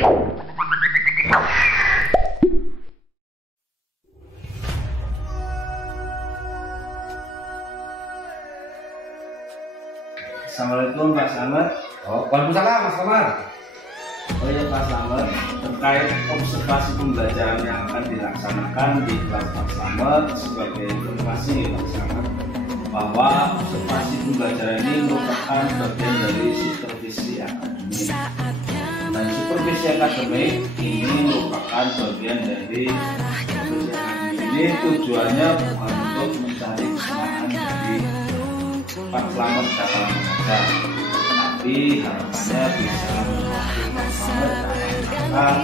Assalamualaikum Pak Slamet. Oh, waalaikumsalam Mas Komar. Oh ya Pak Slamet, terkait observasi pembelajaran yang akan dilaksanakan di kelas Pak Slamet, sebagai informasi Pak Slamet bahwa observasi pembelajaran ini merupakan bagian dari supervisi akademik, dan supervisi akademik ini merupakan bagian dari supervisi akademik. Ini tujuannya bukan untuk mencari kesenangan dari Pak Slamet dalam mengajar, tapi harapannya bisa membantu Pak Slamet dalam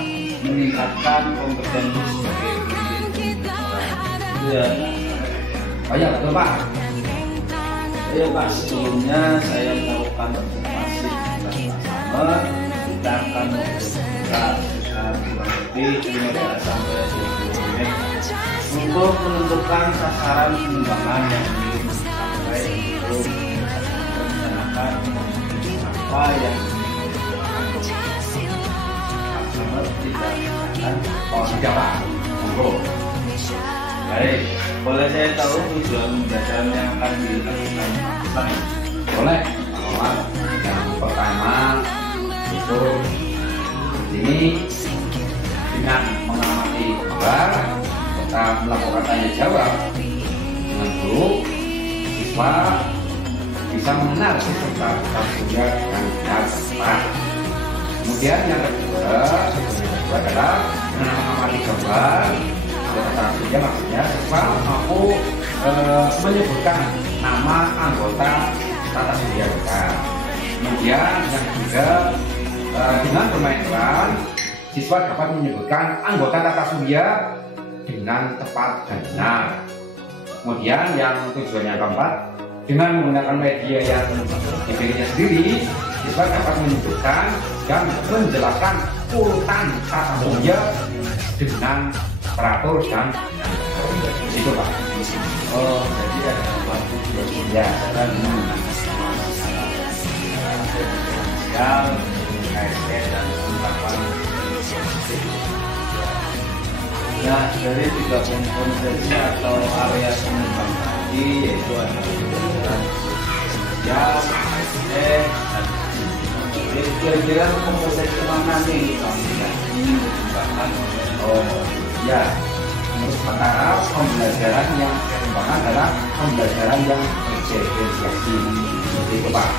meningkatkan kompetensi sebagai pemimpin. Ya, Oh ya, betul Pak. ya Pak, sebelumnya saya melakukan observasi dengan Pak Slamet. Kita akan membuka sekitar kurang lebih 15 sampai 20 menit untuk menentukan sasaran pengembangan yang ingin sampai untuk merencanakan apa yang Pak Slamet tidak akan. Oh, sudah Pak. Monggo. Baik, boleh saya tahu tujuan pembelajaran yang akan dilakukan Pak Slamet? Boleh, Pak Komar. Yang pertama itu ini dengan mengamati gambar serta melakukan tanya jawab dengan guru, siswa bisa mengenal peserta surya dan benar tepat. Kemudian yang kedua adalah dengan mengamati gambar peserta surya, maksudnya siswa mampu menyebutkan nama anggota tata surya kita. Kemudian yang ketiga, dengan bermain peran siswa dapat menyebutkan anggota tata surya dengan tepat dan benar. Kemudian yang tujuannya keempat, dengan menggunakan media yang dipilihnya sendiri, siswa dapat menyebutkan dan menjelaskan urutan tata surya dengan teratur dan itu Pak. Oh, jadi ada waktu Ya, dan sosial, KSN dan ungkapan. Nah, dari 3 kompetensi atau area pengembangan tadi, yaitu ada pembelajaran sosial, KSN, dan kira-kira kompetensi mana nih yang ingin dikembangkan? oh ya, menurut perkara pembelajaran yang perkembangan adalah pembelajaran yang berdiferensiasi seperti itu Pak.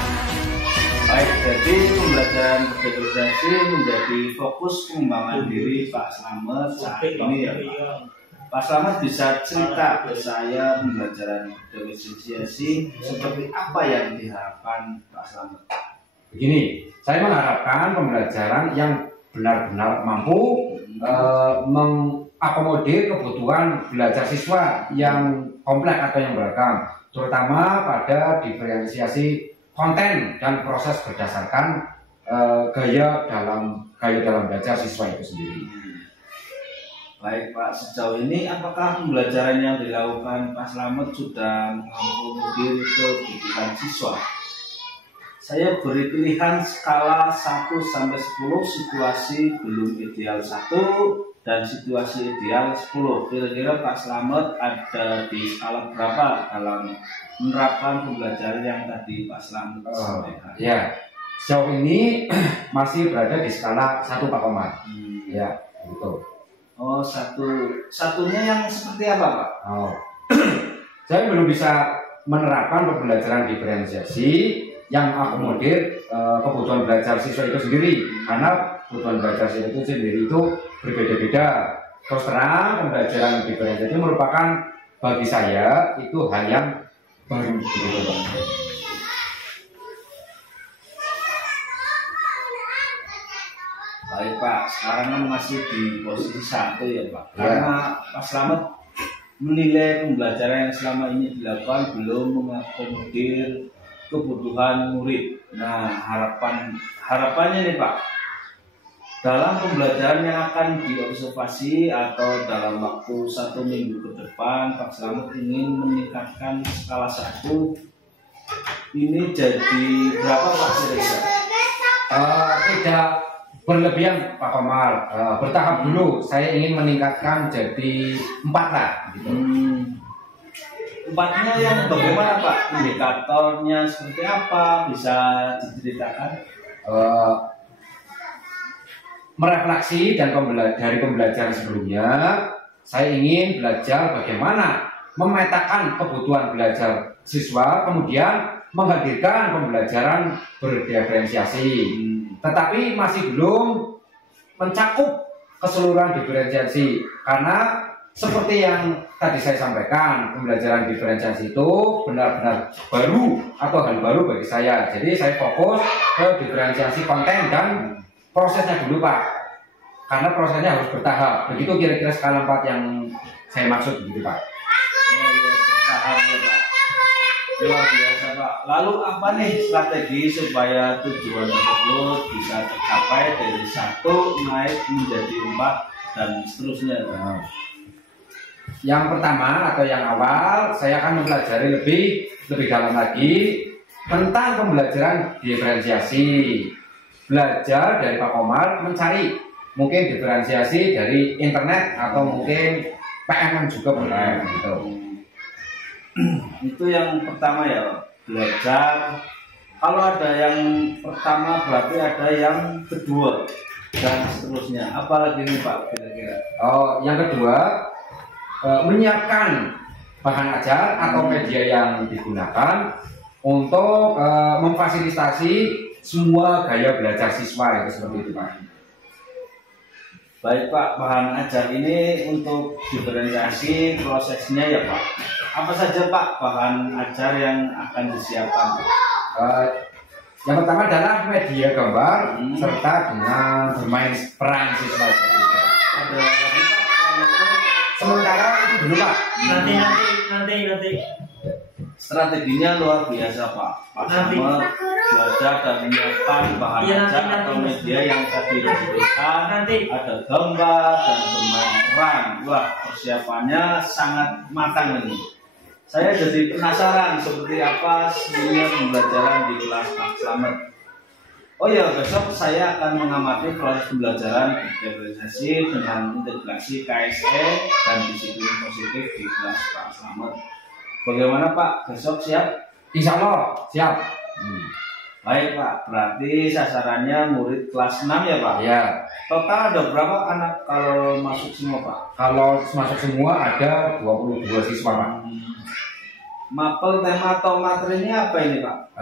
Baik, jadi pembelajaran berdiferensiasi menjadi fokus pengembangan diri Pak Slamet saat ini ya Pak. Pak Slamet bisa cerita ke saya pembelajaran berdiferensiasi seperti apa yang diharapkan Pak Slamet? Begini, saya mengharapkan pembelajaran yang benar-benar mampu mengakomodir kebutuhan belajar siswa yang kompleks atau yang beragam, terutama pada diferensiasi konten dan proses berdasarkan gaya dalam belajar siswa itu sendiri. Baik Pak, sejauh ini apakah pembelajaran yang dilakukan Pak Slamet sudah mengakomodir kebutuhan siswa? Saya beri pilihan skala 1 sampai 10, situasi belum ideal 1 dan situasi ideal 10. Kira-kira Pak Slamet ada di skala berapa dalam menerapkan pembelajaran yang tadi Pak Slamet sampaikan? Ya, sejauh ini masih berada di skala 1 Pak Komar. Ya, gitu. Oh, satunya yang seperti apa Pak? Oh, saya belum bisa menerapkan pembelajaran diferensiasi yang akomodir kebutuhan belajar siswa itu sendiri, karena kebutuhan belajar siswa itu sendiri itu berbeda-beda. Terus terang, pembelajaran diferensiasi merupakan bagi saya itu hal yang baru gitu Pak. Baik Pak, sekarang kan masih di posisi 1 ya Pak, Ya. karena Pak Slamet menilai pembelajaran yang selama ini dilakukan belum mengakomodir kebutuhan murid. Nah, harapannya nih Pak, dalam pembelajaran yang akan diobservasi atau dalam waktu 1 minggu ke depan, Pak Slamet ingin meningkatkan skala 1 ini jadi berapa Pak kira-kira? Tidak berlebihan Pak Komar. Bertahap dulu, saya ingin meningkatkan jadi 4 lah gitu. 4-nya yang bagaimana Pak? Indikatornya seperti apa? Bisa diceritakan? Merefleksi dan dari pembelajaran sebelumnya, saya ingin belajar bagaimana memetakan kebutuhan belajar siswa, kemudian menghadirkan pembelajaran berdiferensiasi. Tetapi masih belum mencakup keseluruhan diferensiasi, karena seperti yang tadi saya sampaikan, pembelajaran diferensiasi itu benar-benar baru atau hal baru bagi saya. Jadi saya fokus ke diferensiasi konten dan prosesnya dulu Pak, karena prosesnya harus bertahap. Begitu kira-kira skala 4 yang saya maksud begitu Pak. Bertahap ya Pak. Luar biasa Pak. Lalu apa nih strategi supaya tujuan tersebut bisa tercapai dari 1 naik menjadi 4 dan seterusnya? Yang pertama atau yang awal, saya akan mempelajari lebih dalam lagi tentang pembelajaran diferensiasi. Belajar dari Pak Komar, mencari mungkin diferensiasi dari internet atau mungkin PMM juga boleh gitu. Itu yang pertama ya, belajar. Kalau ada yang pertama berarti ada yang kedua dan seterusnya. Apalagi nih Pak kira-kira? Oh, yang kedua, menyiapkan bahan ajar atau media yang digunakan untuk memfasilitasi semua gaya belajar siswa itu seperti itu Pak. Baik Pak, bahan ajar ini untuk diferensiasi prosesnya ya Pak. Apa saja Pak bahan ajar yang akan disiapkan? Yang pertama adalah media gambar serta dengan bermain peran siswa. Ada lagi Pak? Sementara itu dulu Pak. Nanti. Strateginya luar biasa Pak. Pak Samet belajar dan menyiapkan bahan ajar atau media yang tadi disebutkan. Ada gambar dan bermain peran. Wah, persiapannya sangat matang ini. Saya jadi penasaran seperti apa sebenarnya pembelajaran di kelas Pak Slamet. Oh ya, besok saya akan mengamati proses pembelajaran diferensiasi dengan integrasi KSE dan disiplin positif di kelas Pak Slamet. Bagaimana Pak? Besok siap? Insya Allah siap. Baik Pak, berarti sasarannya murid kelas 6 ya Pak? Ya. Total ada berapa anak kalau masuk semua Pak? Kalau masuk semua ada 22 siswa Pak. Mapel tema atau materinya apa ini Pak?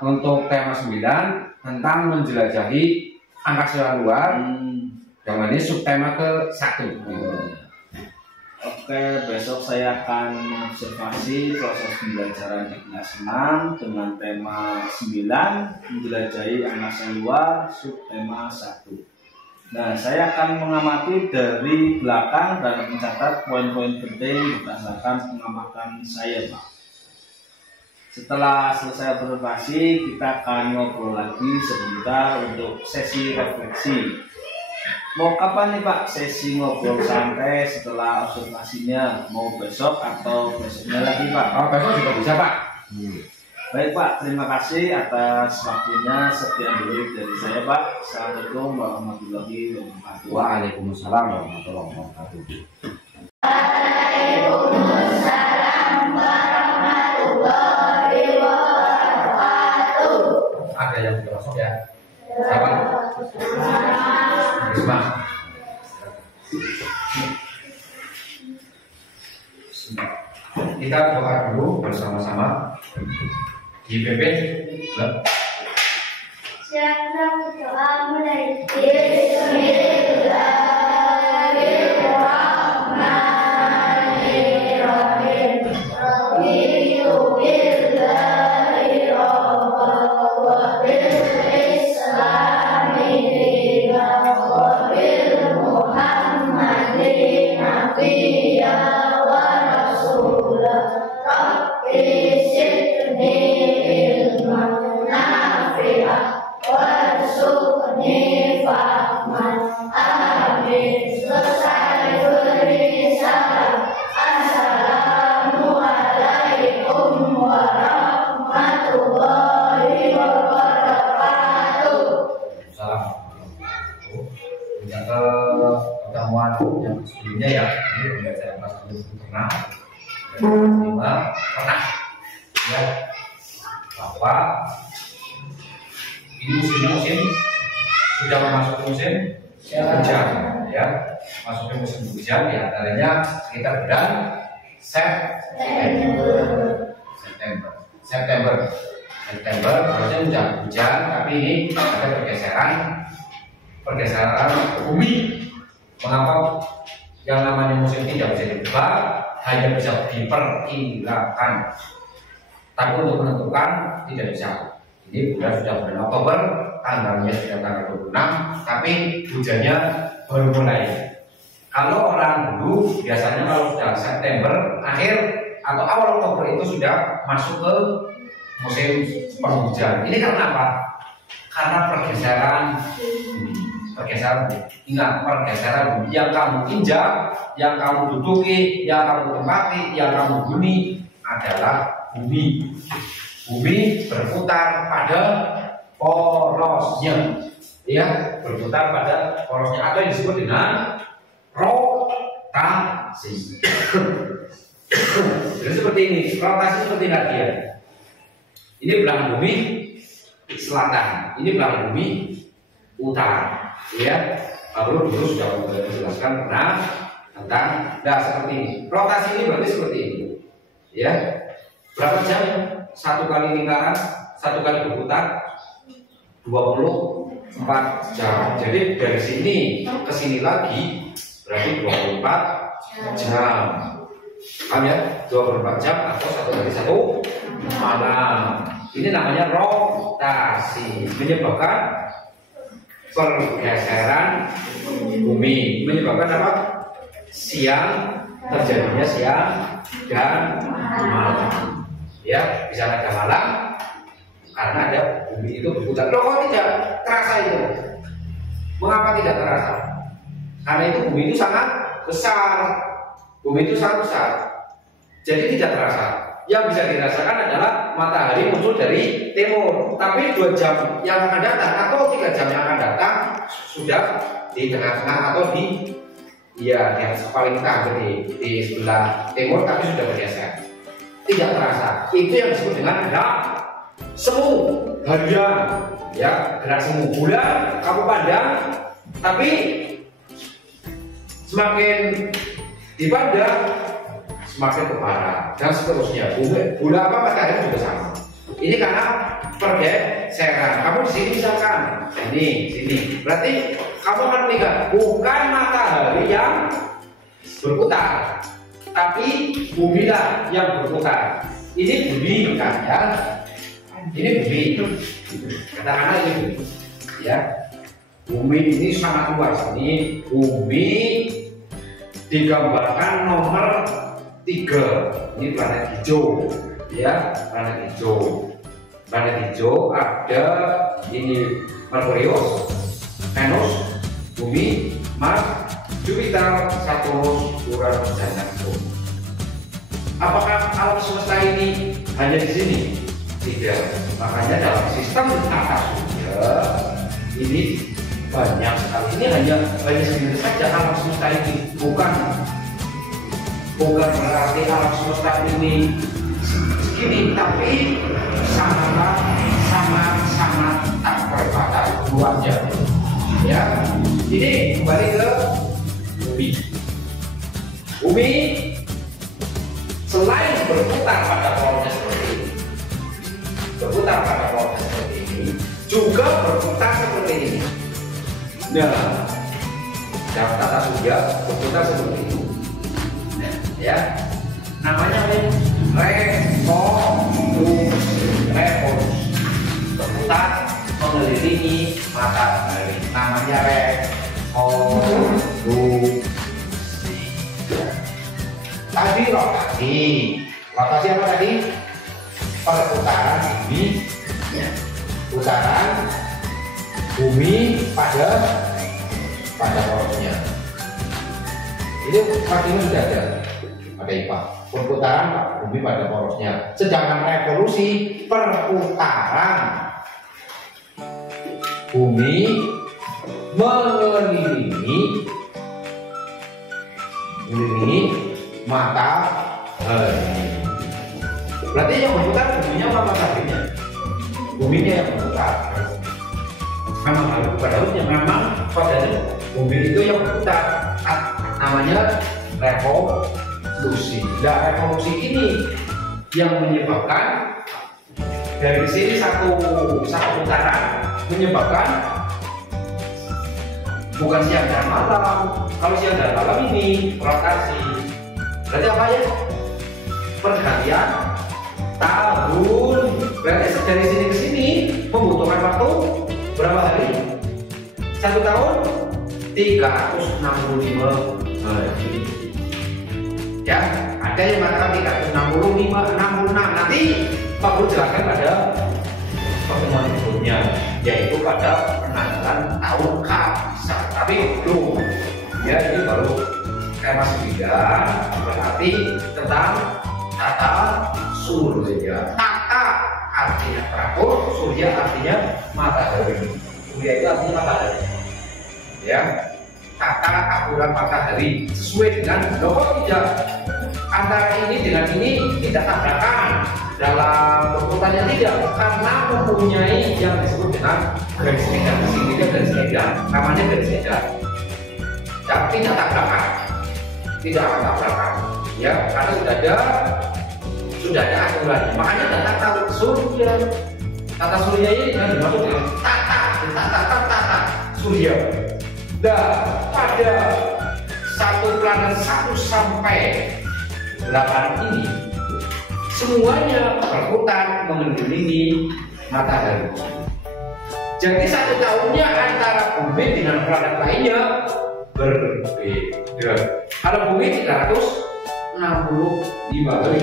Untuk tema 9 tentang menjelajahi angkasa luar. Yang ini subtema ke-1. Oke, besok saya akan observasi proses pembelajaran di kelas 6 dengan tema 9 menjelajahi angkasa luar subtema 1. Nah, saya akan mengamati dari belakang dan mencatat poin-poin penting berdasarkan pengamatan saya, Pak. Setelah selesai observasi, kita akan ngobrol lagi sebentar untuk sesi refleksi. Mau kapan nih Pak sesi ngobrol santai setelah observasinya? Mau besok atau besoknya lagi Pak? Oh, besok juga bisa Pak. Baik Pak, terima kasih atas waktunya. Sekian dulu dari saya Pak. Assalamualaikum warahmatullahi wabarakatuh. Waalaikumsalam warahmatullahi wabarakatuh. Waalaikumsalam warahmatullahi wabarakatuh. Ada yang sudah masuk ya? Siapa? Risma. Kita doa dulu bersama-sama. Dipimpin. Siapa berdoa mulai? Bismillahirrahmanirrahim. Raditu billahi rabban wa bil islami dinan wa bil muhammadin nabiyya wa rasulah. Rabbi zidni ilman nafi'an warzuqni fahman. Amin. Selesai berbicara. Assalamualaikum warahmatullahi wabarakatuh. Salam. Tidak ke pertemuan yang sebelumnya ya, ini pembelajaran kelas 10 pernah, pernah ya, bahwa ini musim sudah memasuki musim hujan ya, masuknya musim hujan diantaranya sekitar bulan September harusnya sudah hujan, tapi ini ada pergeseran bumi. Mengapa yang namanya musim tidak bisa ditebak, hanya bisa diperkirakan, tapi untuk menentukan tidak bisa. Ini sudah bulan Oktober, tanggalnya sudah tanggal 26, tapi hujannya baru mulai. Kalau orang dulu biasanya kalau sudah September akhir atau awal Oktober itu sudah masuk ke musim penghujan. Ini karena apa? Karena pergeseran. Ingat, pergeseran bumi yang kamu injak, yang kamu duduki, yang kamu tempati, yang kamu huni adalah bumi. Bumi berputar pada porosnya, ya, berputar pada porosnya atau yang disebut dengan rotasi. Jadi seperti ini, rotasi seperti tadi ya. Ini belahan bumi selatan, ini belahan bumi utara. Ya, Pak dulu sudah menjelaskan pernah tentang seperti ini. Rotasi ini berarti seperti ini. Ya, berapa jam? Satu kali lingkaran, satu kali berputar 24 jam. Jadi dari sini ke sini lagi berarti 24 jam. Paham ya? 24 jam atau satu hari satu malam. Ini namanya rotasi, menyebabkan pergeseran bumi, menyebabkan apa? Terjadinya siang dan malam. Ya, bisa ada malam karena ada bumi itu berputar. Loh, kok tidak terasa itu? Mengapa tidak terasa? Karena itu bumi itu sangat besar. Bumi itu sangat besar. Jadi tidak terasa. Yang bisa dirasakan adalah matahari muncul dari timur. Tapi 2 jam yang akan datang atau 3 jam yang akan datang sudah di tengah-tengah atau di yang paling tengah di sebelah timur, tapi sudah bergeser. Tidak terasa. Itu yang disebut dengan gerak semu harian. Ya, gerak semu bulan kamu pandang, tapi semakin dipandang semakin ke barat dan seterusnya. Bulan apa matahari juga sama. Ini karena pergeseran. Kamu di sini misalkan, ini sini. Berarti kamu akan melihat bukan matahari yang berputar, tapi bumi lah yang berputar. Ini bumi kan ya. Ini bumi. Katakanlah ini bumi. Ya. Bumi ini sangat luas. Ini bumi digambarkan nomor 3. Ini planet hijau. Ya, planet hijau. Planet hijau ada ini Merkurius, Venus, Bumi, Mars, Jupiter, Saturnus, Uranus, dan Neptun. Apakah alam semesta ini hanya di sini? Tidak. Makanya dalam sistem tata surya ini banyak sekali. Ini hanya segini saja alam semesta ini. Bukan berarti alam semesta ini segini, tapi sangat tak terbatas luasnya. Ya, ini kembali ke bumi. Bumi selain berputar pada porosnya seperti ini, juga berputar seperti ini. Nah, dalam tata surya berputar seperti itu. Ya, namanya revolusi, berputar mengelilingi matahari. Namanya revolusi. Tadi rotasi apa tadi? Perputaran bumi, putaran bumi pada porosnya. Ini artinya sudah ada IPA. Perputaran bumi pada porosnya. Sedangkan revolusi perputaran bumi mengelilingi matahari. Berarti yang berputar buminya apa mataharinya? Buminya yang berputar. Memang harusnya memang pada bumi itu yang berputar, namanya revolusi. Nah, revolusi ini yang menyebabkan dari sini satu putaran menyebabkan bukan siang dan malam. Kalau siang dan malam ini rotasi. Berarti apa ya? Pergantian tahun. Berarti dari sini ke sini membutuhkan waktu berapa hari? 1 tahun 365 hari. Ya, ada yang mengatakan 365, 66. Nanti Pak Guru jelaskan pada pertemuan berikutnya, yaitu pada penanggalan tahun Kabisat. Tapi belum. Ya, ini baru tema 9, berarti tentang tata surya. Tata artinya teratur, surya artinya matahari. Surya itu artinya matahari. Ya, tata aturan matahari sesuai dengan logo tidak antara ini dengan ini tidak tabrakan dalam perputarannya, tidak, karena mempunyai yang disebut dengan garis medan. Di sini dia garis medan, namanya garis medan. Ya, tidak tabrakan, tidak akan tabrakan. Ya, karena sudah ada aturannya. Makanya tata surya ini yang dimaksud dengan tata surya. Nah, pada satu planet 1 sampai 8 ini semuanya berputar mengelilingi matahari. Jadi 1 tahunnya antara bumi dengan planet lainnya berbeda. Kalau bumi 365 hari.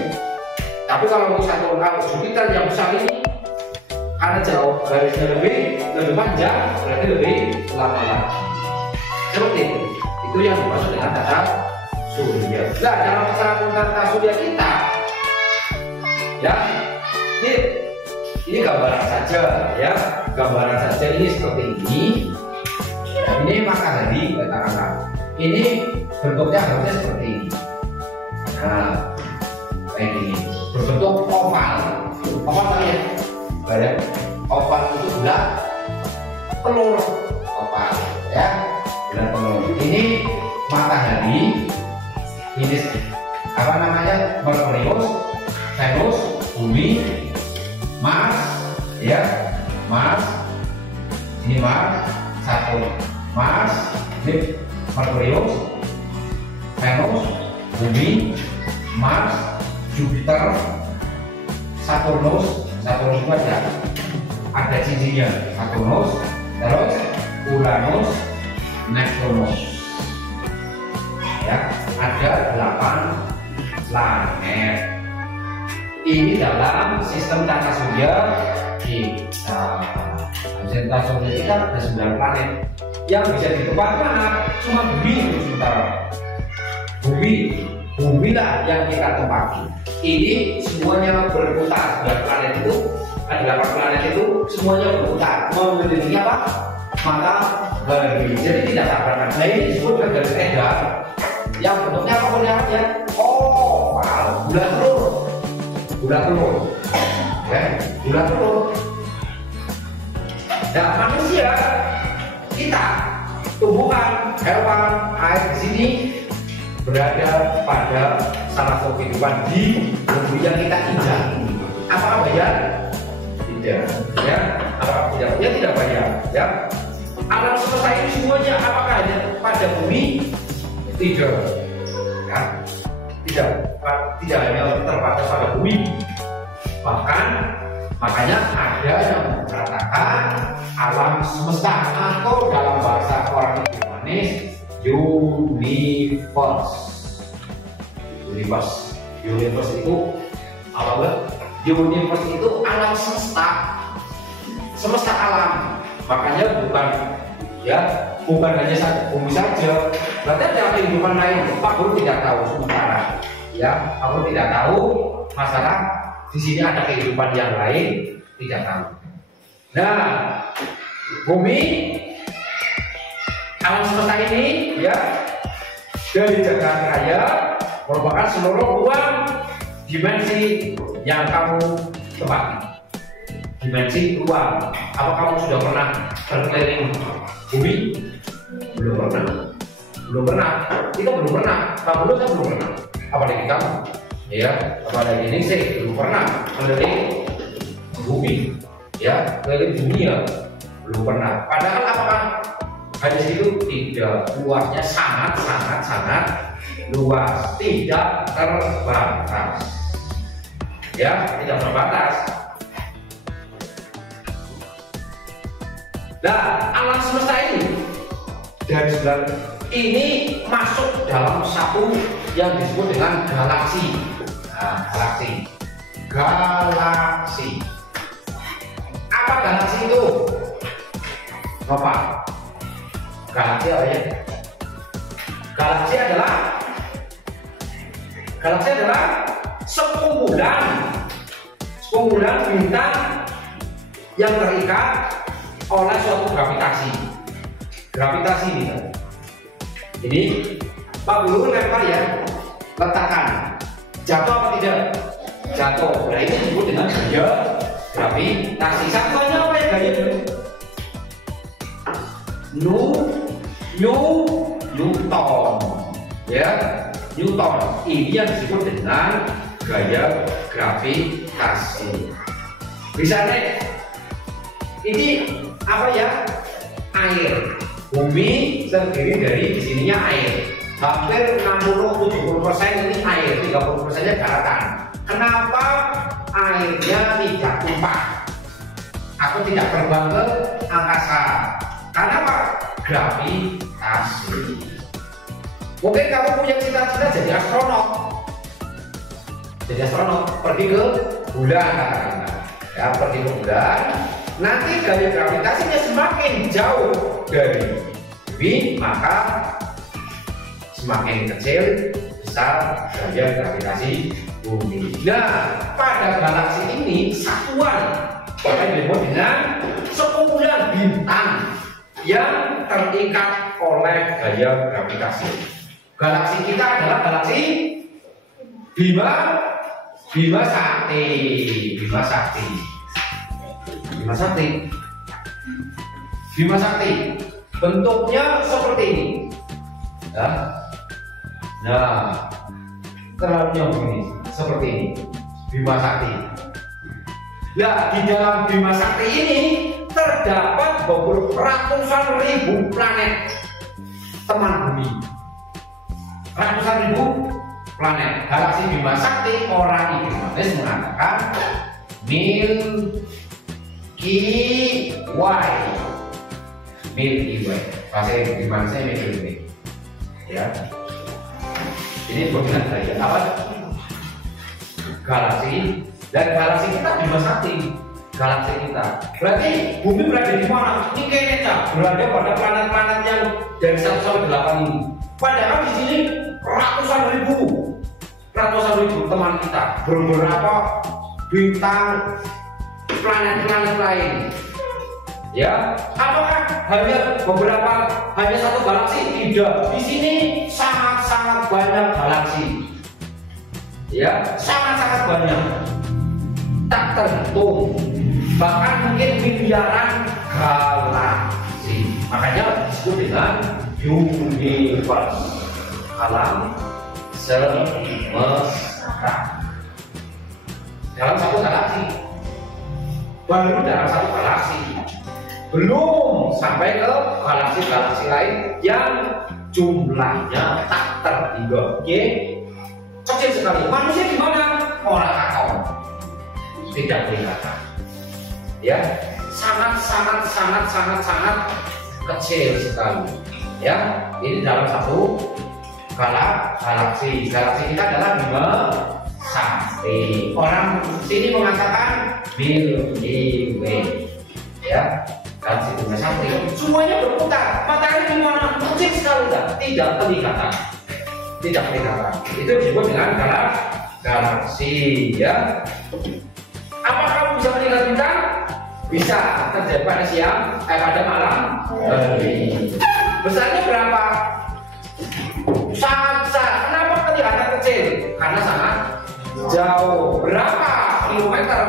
Tapi kalau untuk satu Jupiter yang besar ini, karena jauh garisnya lebih panjang, berarti lebih lama lagi. Seperti itu yang dimaksud dengan tata surya. Nah, dalam masalah tata surya kita, ya, ini gambaran saja, ya, gambaran saja. Ini seperti ini. Ini matahari, katakanlah. Ini bentuknya harusnya seperti ini. Nah, kayak gini. Berbentuk oval. Oval ya, badan oval itu bulat telur oval, ya. Ini matahari, ini apa namanya, Merkurius, Venus, Bumi, Mars, ya, Mars, ini Mars, Saturn, Mars, ini Merkurius, Venus, Bumi, Mars, Jupiter, Saturnus itu ada cincinnya, Saturnus, terus Uranus, Neptunus. Ya, ada 8 planet. Ini dalam sistem tata surya kita. Sistem tata surya kita ada 9 planet. Yang bisa ditebak mana? Cuma bumi sementara. Bumi lah yang kita tempati. Ini semuanya berputar. 9 planet itu, ada 8 planet itu semuanya berputar. Mengelilingi apa? Matahari. Jadi tidak tabrakan. Nah, ini disebut garis medan yang bentuknya apa ya? Oh, wow, bulat telur, ya, bulat telur. Nah, manusia kita, tumbuhan, hewan, air di sini berada pada salah satu kehidupan di bumi yang kita injak. Apakah bayar? Tidak, ya. Apakah tidak? Ya, tidak bayar, ya. Alam semesta ini semuanya apakah hanya pada bumi? Tidak, ya. Tidak hanya terbatas pada bumi. Bahkan makanya ada yang mengatakan alam semesta atau dalam bahasa orang Indonesia universe itu apa? Universe itu alam semesta alam. Makanya bukan hanya satu bumi saja. Berarti ada kehidupan lain. Pak Guru tidak tahu sementara. Ya, Pak Guru tidak tahu masalah di sini ada kehidupan yang lain, tidak tahu. Nah, bumi Alam semesta ini ya dari jagat raya merupakan seluruh ruang dimensi yang kamu tempati. Dimensi ruang. Apa kamu sudah pernah berkeliling bumi? Belum pernah. Belum pernah. Kita belum pernah. Kamu dulu belum pernah. Apalagi kamu, ya. Apalagi ini sih belum pernah keliling bumi, ya. Keliling dunia belum pernah. Padahal apakah hanya situ? Tidak. Luasnya sangat luas, tidak terbatas. Ya, tidak terbatas. Nah, alam semesta ini dari sebelah ini masuk dalam satu yang disebut dengan galaksi. Nah, galaksi. Apa galaksi itu? Apa? Galaksi apa ya? Galaksi adalah sekumpulan bintang yang terikat oleh suatu gravitasi. Gravitasi ini. Jadi Pak Guru lempar ya, letakkan. Jatuh apa tidak? Jatuh. Nah ini disebut dengan gaya gravitasi. Satuannya apa ya gaya? Newton. Ya, Newton. Ini yang disebut dengan gaya gravitasi. Bisa nih. Ini apa ya? Air. Bumi terdiri dari di sininya air. Hampir 60-70% ini air, 30%-nya daratan. Kenapa airnya tidak tumpah atau tidak terbang ke angkasa? Karena apa? Gravitasi. Mungkin kamu punya cita-cita jadi astronot. Pergi ke bulan, ya, pergi ke bulan. Nanti gaya gravitasinya semakin jauh dari bumi, maka semakin kecil besar gaya gravitasi bumi. Nah, pada galaksi ini satuan yang disebut dengan sekumpulan bintang yang terikat oleh gaya gravitasi. Galaksi kita adalah galaksi Bima Sakti. Bentuknya seperti ini. Nah, terlalunya begini, seperti ini. Bima Sakti. Nah, di dalam Bima Sakti ini terdapat ratusan ribu planet teman bumi. Ratusan ribu planet. Galaksi Bima Sakti, orang Inggris mengatakan Milky Way. Bahasa gimana saya Milky Way? Ya. Ini bukan saya apa? Galaksi, dan galaksi kita Bima Sakti. Galaksi kita. Berarti bumi berada di mana? Ini kayaknya berada pada planet-planet yang dari 1 sampai 8 ini. Padahal di sini ratusan ribu teman kita. Beberapa bintang planet-planet lain. Ya, apakah hanya satu galaksi? Tidak. Di sini sangat banyak galaksi. Ya, sangat banyak. Tak terhitung. Bahkan mungkin miliaran galaksi. Makanya disebut dengan universe. Alam semesta. Dalam satu galaksi. Baru dalam satu galaksi. Belum sampai ke galaksi-galaksi lain yang jumlahnya tak terhingga. Oke? Kecil sekali. Manusia gimana? Orang atom. Tidak kelihatan. Ya, sangat kecil sekali. Ya, ini dalam satu galaksi. Galaksi kita adalah Bima Sakti. Orang sini mengatakan Milky Way. Ya, galaksi Bima Sakti. Semuanya berputar. Matahari di mana? Kecil sekali, tidak kelihatan. Itu disebut dengan galaksi. Ya. Apa kamu bisa melihat bintang? Bisa terjadi pada siang, pada malam hari. besarnya berapa? Sangat besar. Kenapa kelihatan kecil? Karena sangat jauh. Berapa kilometer?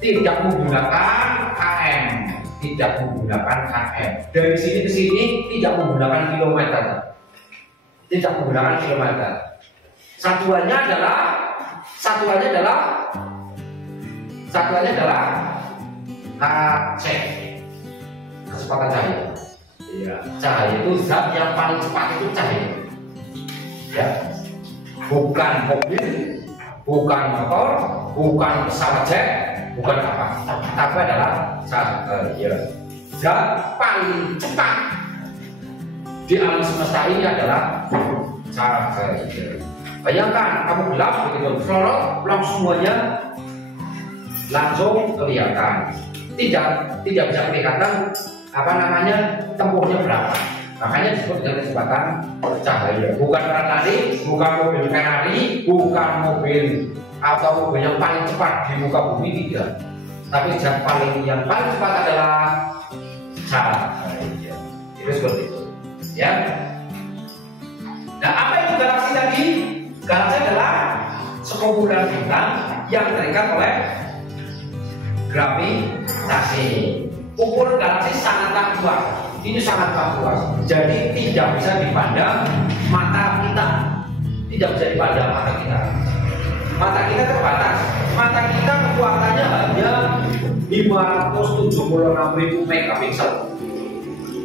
Tidak menggunakan km, tidak menggunakan km. Dari sini ke sini tidak menggunakan kilometer, tidak menggunakan kilometer. Satuannya adalah kc, kecepatan cahaya. Ya, cahaya itu zat yang paling cepat itu cahaya. Ya, bukan mobil, bukan motor, bukan pesawat jet, bukan apa, tapi adalah cahaya. Zat paling cepat di alam semesta ini adalah cahaya. Bayangkan kamu gelap begitu, sorot, langsung semuanya langsung kelihatan. Tidak bisa kelihatan apa namanya tempuhnya berapa. Makanya disebut dengan kecepatan cahaya. Bukan orang lari, bukan mobil Ferrari, bukan mobil atau mobil yang paling cepat di muka bumi, tidak. Tapi yang paling cepat adalah cahaya. Itu seperti itu. Ya. Nah, apa itu galaksi tadi? Galaksi adalah sekumpulan bintang yang terikat oleh gravitasi. Ukuran galaksi sangatlah luas. Ini sangatlah luas. Jadi tidak bisa dipandang mata kita. Tidak bisa dipandang mata kita. Mata kita terbatas. Mata kita kekuatannya hanya 576.000 megapiksel.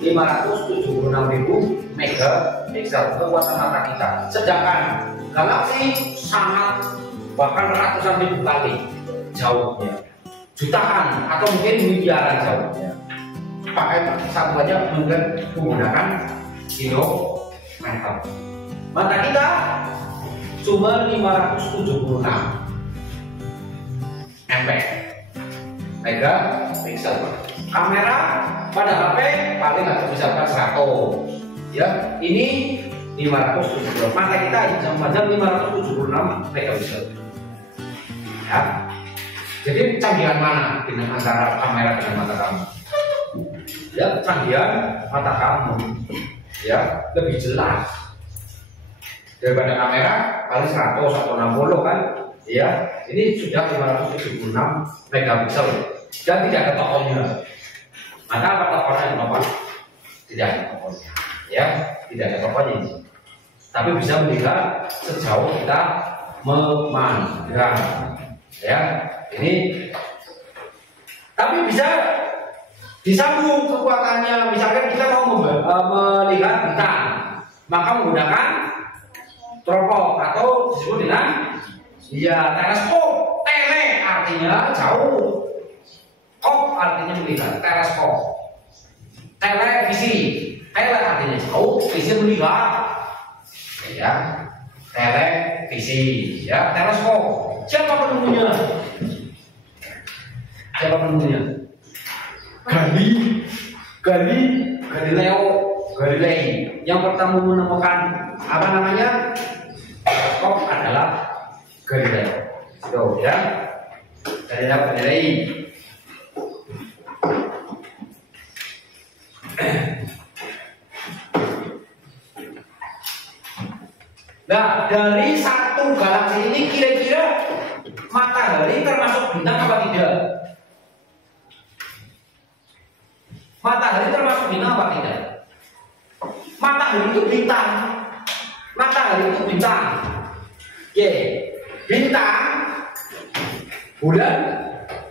576.000 megapiksel kekuatan mata kita. Sedangkan galaksi sangat, bahkan ratusan ribu kali jauhnya, jutaan atau mungkin miliaran jauhnya. Pakai satuannya menggunakan kilometer. Mata kita cuma 576 megapiksel. Kamera pada HP paling nggak bisa 100. Ya, ini 576. Mata kita cuma 576 megapiksel. Ya. Jadi canggihan mana dengan antara kamera dengan mata kamu? Ya, canggihan mata kamu. Ya, lebih jelas daripada kamera paling 100 atau 60 kan? Ya, ini sudah 576 megapiksel dan tidak ada tokonya. Maka apa tokonya Bapak? Tidak ada tokonya. Ya, tidak ada tokonya ini. Tapi bisa melihat sejauh kita memandang. Ya, ini tapi bisa disambung kekuatannya. Misalkan kita mau melihat bintang, maka menggunakan teropong atau disebut dengan teleskop. Tele artinya jauh, kop artinya melihat. Teleskop, televisi, tele artinya jauh, visi melihat. Ya, televisi, ya, teleskop. Siapa penemunya? Galilei yang pertama menemukan apa namanya teleskop adalah Galileo. Tuh ya, Galilei. Nah, dari satu galaksi ini kira-kira matahari termasuk bintang apa tidak? Matahari termasuk bintang apa tidak? Matahari itu bintang. Matahari itu bintang. Oke, bintang. Bulan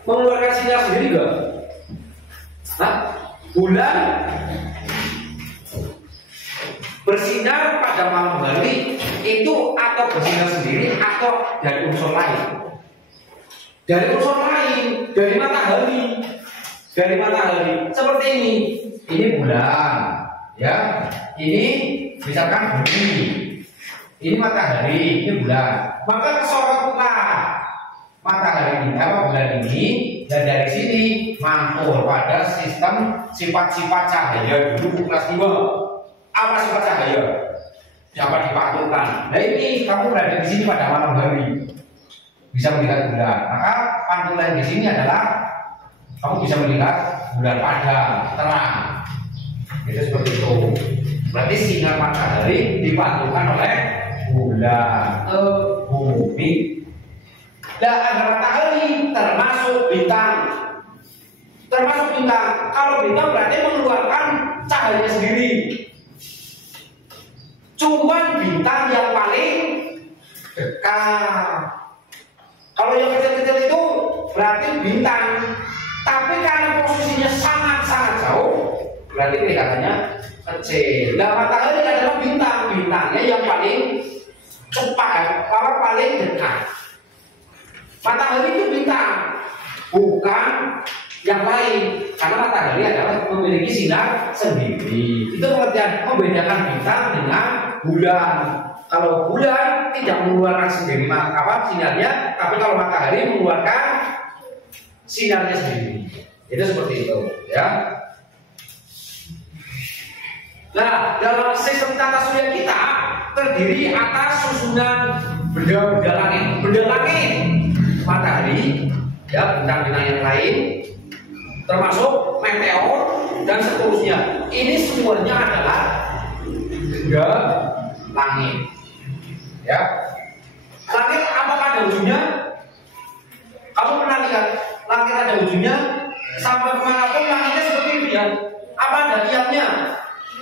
mengeluarkan sinyal sendiri enggak? Nah, bulan bersinar pada malam hari itu atau bersinar sendiri atau dari unsur lain? Dari unsur lain, dari matahari. Dari matahari seperti ini bulan, ya. Ini misalkan bumi, ini matahari, ini bulan. Maka kesorotlah matahari ini, apa bulan ini, dan dari sini mantul pada sistem sifat-sifat cahaya dulu kelas 2. Apa sifat cahaya? Dapat dipantulkan. Nah ini kamu berada di sini pada malam hari, bisa melihat bulan. Maka pantulan di sini adalah kamu bisa melihat bulan padam, terang. Itu seperti itu. Berarti sinar matahari dipantulkan oleh bulan ke bumi. Dan ada matahari termasuk bintang. Termasuk bintang. Kalau bintang berarti mengeluarkan cahaya sendiri. Cuman bintang yang paling dekat. Kalau yang kecil-kecil itu berarti bintang. Tapi karena posisinya sangat-sangat jauh, berarti kelihatannya kecil. Nah, matahari adalah bintang. Bintangnya yang paling cepat, paling dekat. Matahari itu bintang, bukan yang lain. Karena matahari adalah memiliki sinar sendiri. Itu pengertian membedakan bintang dengan bulan. Kalau bulan tidak mengeluarkan sendiri sinarnya, tapi kalau matahari mengeluarkan sinarnya sendiri. Itu seperti itu, ya. Nah, dalam sistem tata surya kita terdiri atas susunan benda-benda langit. Benda langit, matahari, ya, bintang-bintang yang lain, termasuk meteor dan seterusnya. Ini semuanya adalah benda langit, ya. Langit apakah ada ujungnya? Kamu pernah lihat langit ada ujungnya? Sampai kemanapun langitnya seperti itu, ya. Apa ada tiapnya?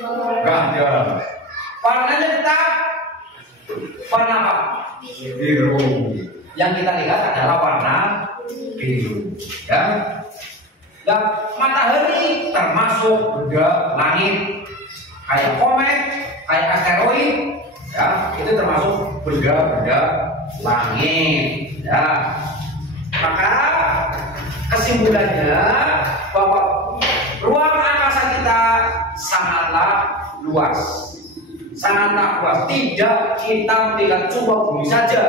Enggak ada. Warnanya tetap warna apa? Biru. Yang kita lihat adalah warna biru, ya. Dan matahari termasuk benda langit, kayak komet, kayak asteroid, ya, itu termasuk benda-benda langit, ya. Maka kesimpulannya bahwa ruang angkasa kita sangatlah luas, sangatlah luas. Tidak kita tidak cuma bumi saja,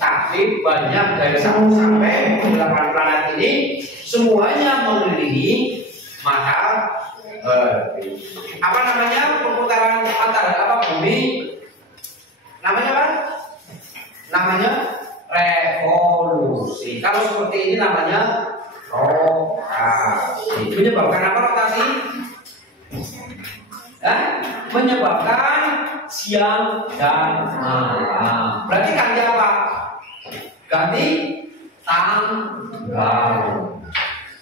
tapi banyak dari 1 sampai 8 planet ini semuanya mengelilingi matahari. Apa namanya perputaran matahari apa bumi? Namanya apa? Namanya revolusi. Kalau seperti ini namanya rotasi. Menyebabkan apa rotasi? Menyebabkan siang dan malam. Berarti ganti apa? Ganti tanggal.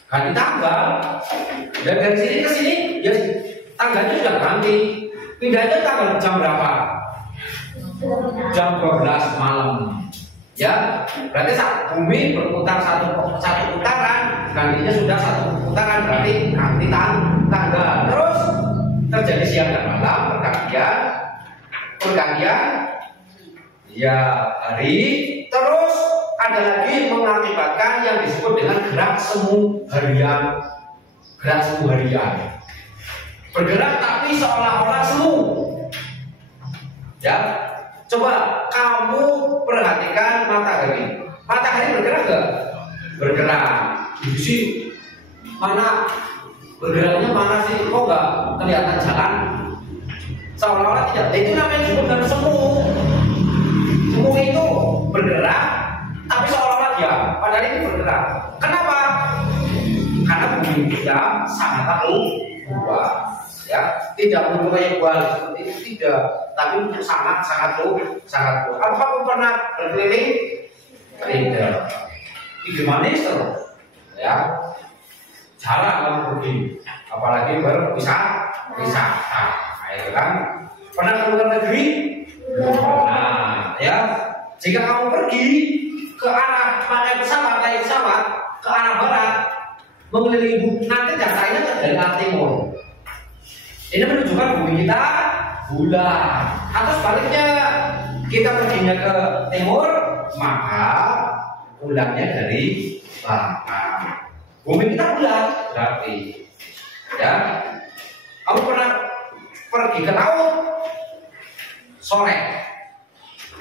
Ganti tanggal. Dan dari sini ke sini, ya tanggalnya sudah ganti. Pindahnya tanggal jam berapa? Jam 12 malam. Ya, berarti saat bumi berputar satu putaran, gantinya sudah 1 putaran, berarti ganti tanggal. Terus terjadi siang dan malam, pergantian ya hari. Terus ada lagi mengakibatkan yang disebut dengan gerak semu harian. Bergerak tapi seolah-olah semu. Ya, coba kamu perhatikan matahari. Matahari bergerak nggak? Bergerak. Di sini mana bergeraknya mana sih? Kok nggak kelihatan jalan? Seolah-olah tidak. Itu namanya disebut dengan semu. Semu itu bergerak, tapi seolah-olah dia. Padahal ini bergerak. Kenapa? Karena bumi kita sangat luas. Ya, tidak mempunyai buah seperti itu tidak, tapi sangat luas. Apakah kamu pernah berkeliling? Tidak. Ide manis terus, ya. Jarang kamu pergi, apalagi berwisata, ya kan? Pernah ke luar negeri? Nah, ya. Jika kamu pergi ke arah naik pesawat ke arah barat, mengelilingi bumi, nanti jatuhnya dari arah timur. Ini menunjukkan bumi kita bulan. Atau sebaliknya, kita perginya ke timur, maka bulannya dari barat. Bumi kita bulan, berarti ya. Kamu pernah pergi ke laut sore,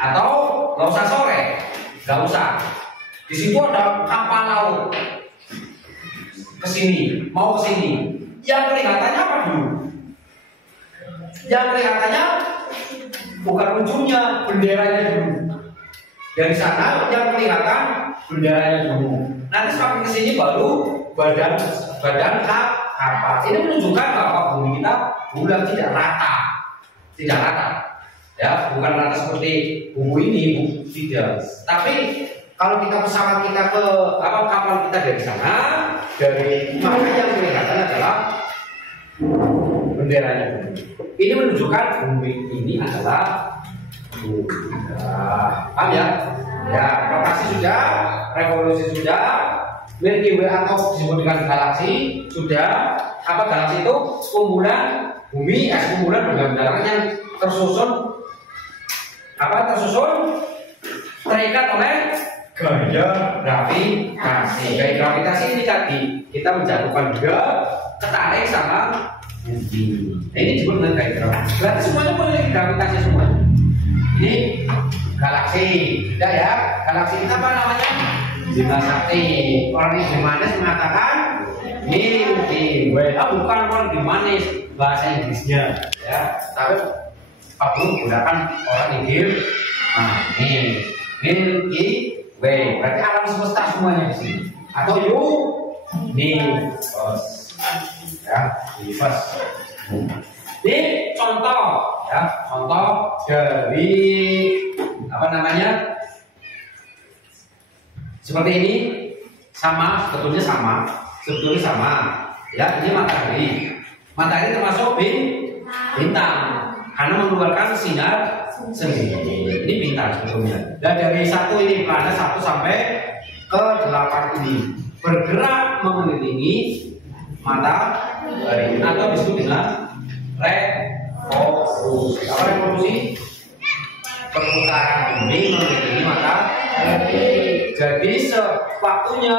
atau nggak usah sore, nggak usah. Di situ ada kapal laut mau kesini. Yang kelihatannya apa dulu? Yang kelihatannya bukan ujungnya, benderanya dulu. Dari sana yang kelihatan benderanya dulu. Nanti semakin kesini baru badan apa? Ini menunjukkan bahwa bumi kita bulan tidak rata, ya, bukan rata seperti buku ini, tidak. Tapi kalau kita pesawat kita ke kapal kita dari sana, dari mana yang kelihatan adalah benderanya bumi. Ini menunjukkan bumi ini adalah paham ya? Ya, rotasi sudah, revolusi sudah, Milky Way atau disebut dengan galaksi sudah. Apa galaksi itu? Kumpulan bumi, kumpulan benda-benda yang tersusun terikat oleh gaya gravitasi. Gaya gravitasi ini tadi kita menjatuhkan benda ketarik sama bumi. Ini disebut dengan gaya gravitasi. Berarti semuanya punya gravitasi semua. Ini galaksi, tidak ya? Galaksi kita apa namanya? Bima Sakti. Orang Inggris mengatakan Milky Way. Bukan orang Inggris, bahasa Inggrisnya, ya. Tapi Pak Guru menggunakan orang Inggris. Ini Milky Way. Berarti alam semesta semuanya di sini. Atau universe, ya, universe. Ini contoh, ya, contoh dari apa namanya? Seperti ini, sebetulnya sama, ya. Ini matahari termasuk bintang, karena mengeluarkan sinar sendiri. Ini bintang sebetulnya. Dan dari satu ini planet 1 sampai ke 8 ini bergerak mengelilingi matahari atau disebut dengan revolusi. Apa revolusi? Perputaran bumi mengelilingi matahari. Jadi waktunya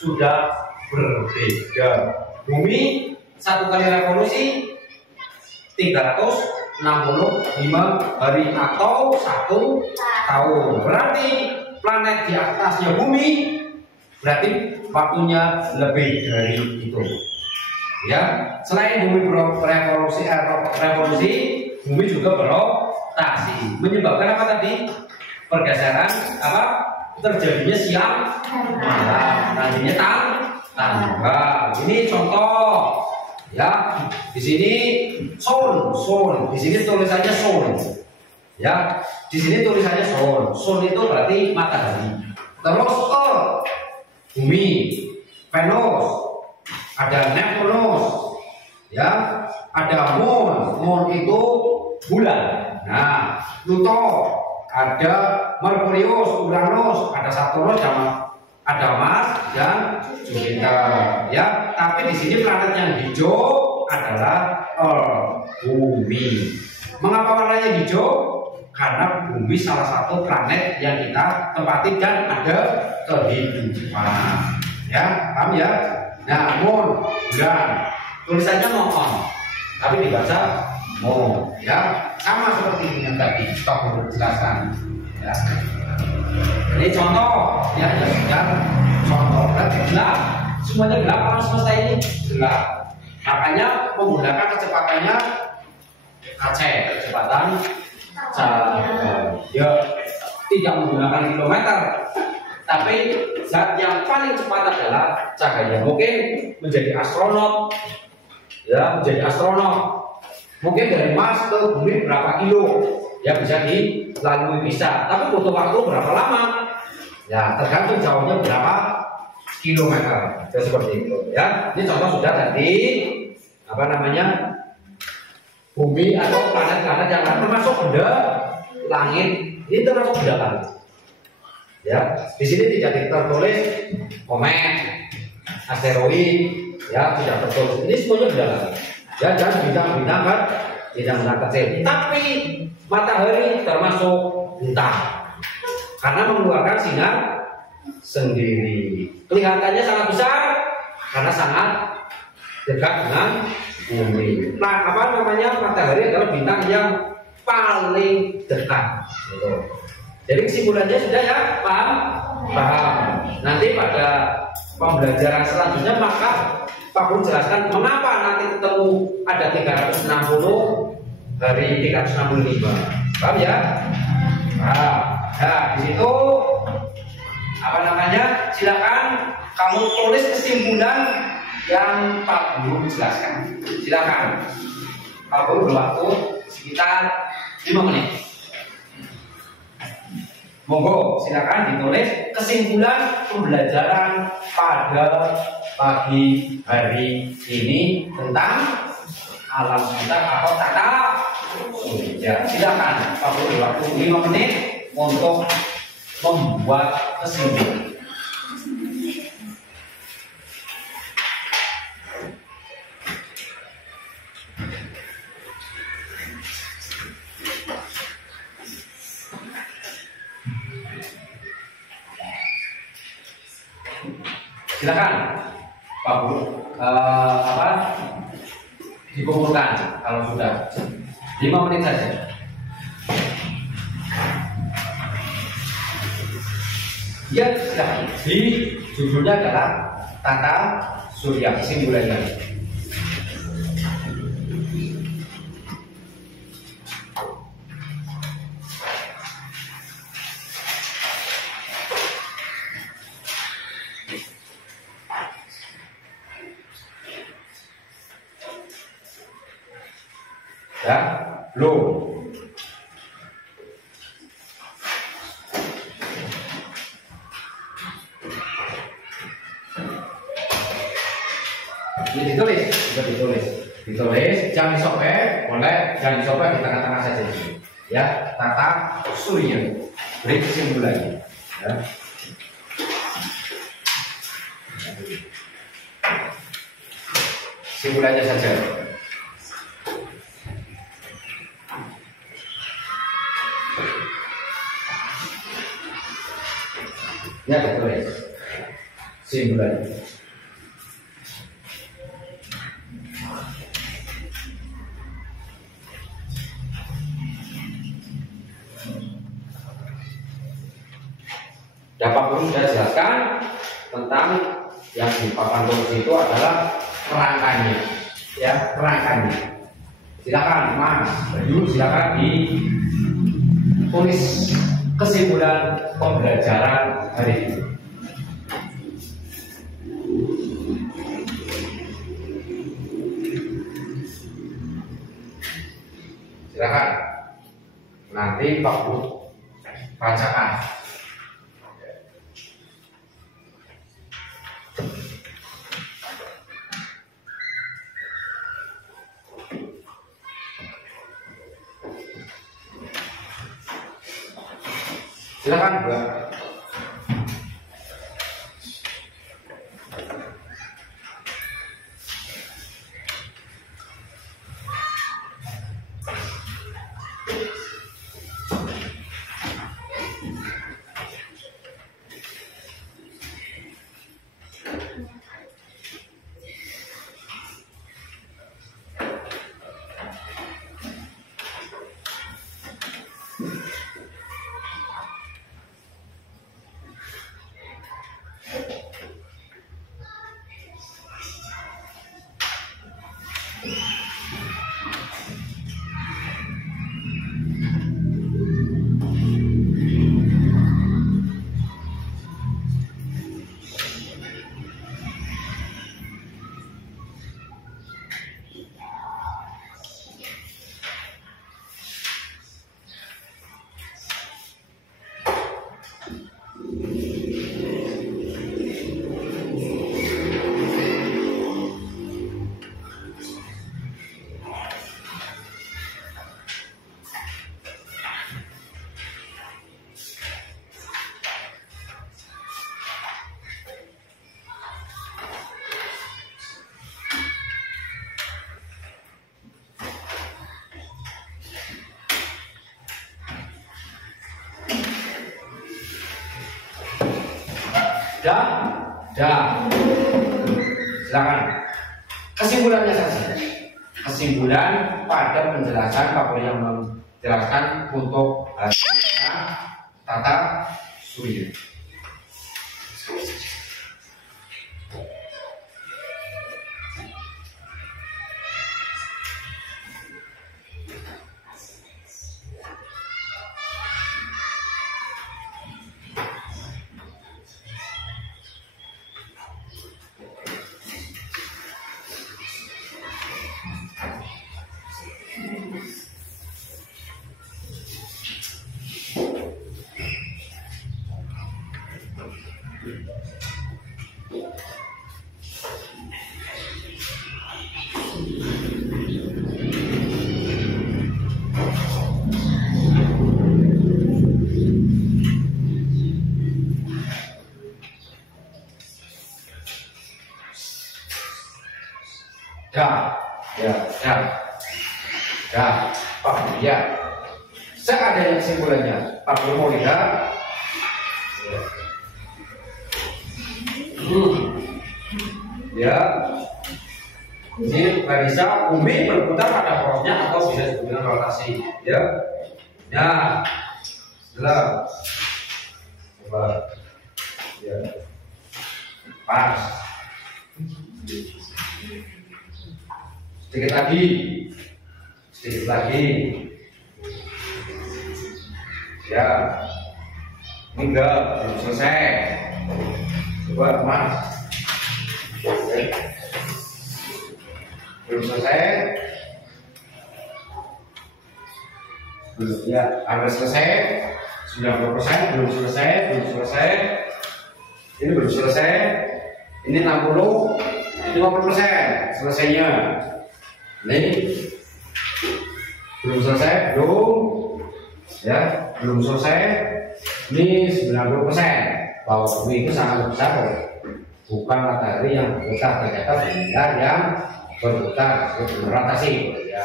sudah berbeda. Bumi satu kali revolusi 365 hari atau 1 tahun. Berarti planet di atasnya bumi berarti waktunya lebih dari itu. Ya, selain bumi berevolusi, bumi juga berotasi. Menyebabkan apa tadi? Pergeseran terjadinya siang malam, nantinya tanggal. Ini contoh, ya. Di sini sun, di sini tulisannya sun, ya. Di sini tulisannya sun itu berarti matahari. Terus bumi, Venus, ada Neptunus, ya, ada moon itu bulan. Nah, Pluto, ada Merkurius, Uranus, ada Saturnus, ada Mars dan Jupiter, ya. Tapi di sini planet yang hijau adalah bumi. Mengapa warnanya hijau? Karena bumi salah satu planet yang kita tempati dan ada kehidupan, ya, paham ya? Nah, moon, bulan, tulisannya moon, tapi dibaca moon, ya, sama seperti yang tadi Pak Guru jelaskan, ya. Ini contoh, ya, sudah contoh. Berarti gelap, semuanya gelap, alam semesta ini gelap. Makanya menggunakan kecepatannya kecepatan cahaya, tidak menggunakan kilometer. Tapi zat yang paling cepat adalah cahaya. Mungkin menjadi astronot, ya, mungkin dari Mars ke bumi berapa kilo, ya, bisa dilalui bisa. Tapi butuh waktu berapa lama? Ya, tergantung jauhnya berapa kilometer. Ya, seperti itu, ya. Ini contoh sudah tadi apa namanya? Bumi atau planet-planet yang termasuk benda langit. Ini termasuk benda langit. Ya, di sini tidak tertulis komet, asteroid, ya, tidak tertulis. Ini semuanya benda langit. Ya, dan bintang-bintang kan, bintang-bintang kecil. Tapi matahari termasuk bintang karena mengeluarkan sinar sendiri. Kelihatannya sangat besar karena sangat dekat dengan bumi. Nah, apa namanya? Matahari adalah bintang yang paling dekat. Gitu. Jadi kesimpulannya sudah, ya, paham? Nanti pada pembelajaran selanjutnya maka Pak Guru jelaskan mengapa nanti ketemu ada 360 dari 365. Paham ya? Nah, di situ apa namanya? Silakan kamu tulis kesimpulan yang Pak Guru jelaskan. Silakan. Pak Guru berwaktu sekitar 5 menit. Monggo, silakan ditulis kesimpulan pembelajaran pada pagi hari ini tentang alam semesta atau tata surya. Silakan, Pak Guru berwaktu 5 menit untuk membuat kesimpulan. Silakan Pak Guru, dikumpulkan kalau sudah 5 menit saja. Ya, silakan. Di judulnya adalah tata surya, kesimpulannya. Ya, belum. Ini ditulis, sudah ditulis, jangan disobek, boleh, jangan disobek di tengah-tengah saja. Ya, tata surya, beri kesimpulannya. Ya. Kesimpulannya saja. Ya, ditulis kesimpulannya. Dapat Guru sudah jelaskan tentang yang di papan tulis itu adalah kerangkanya, ya, kerangkanya. Silakan Mas Bayu, silakan ditulis kesimpulan pembelajaran hari ini. Silakan. Nanti Pak Guru bacakan. Silakan, Mbak. Dah. Silakan. Kesimpulannya saja. Kesimpulan pada penjelasan Pak Guru yang menjelaskan untuk tata surya. Nah, Pak, ya. Seadanya kesimpulannya, Pak Guru mau lihat. Ya, ini Marisa, bumi berputar pada porosnya atau bisa disebut dengan rotasi. Ya, nah, setelah coba, ya, pas, sedikit lagi, ya, enggak, belum selesai. Coba Mas. Belum selesai. Belum, ya, hampir selesai. 90%, belum selesai. Ini belum selesai. Ini 60, 50% selesainya. Ini belum selesai, ya, belum selesai. Ini 90%. Bahwa bumi itu sangat besar, bukan matahari yang berputar, ternyata benda yang berputar berotasi. Ya,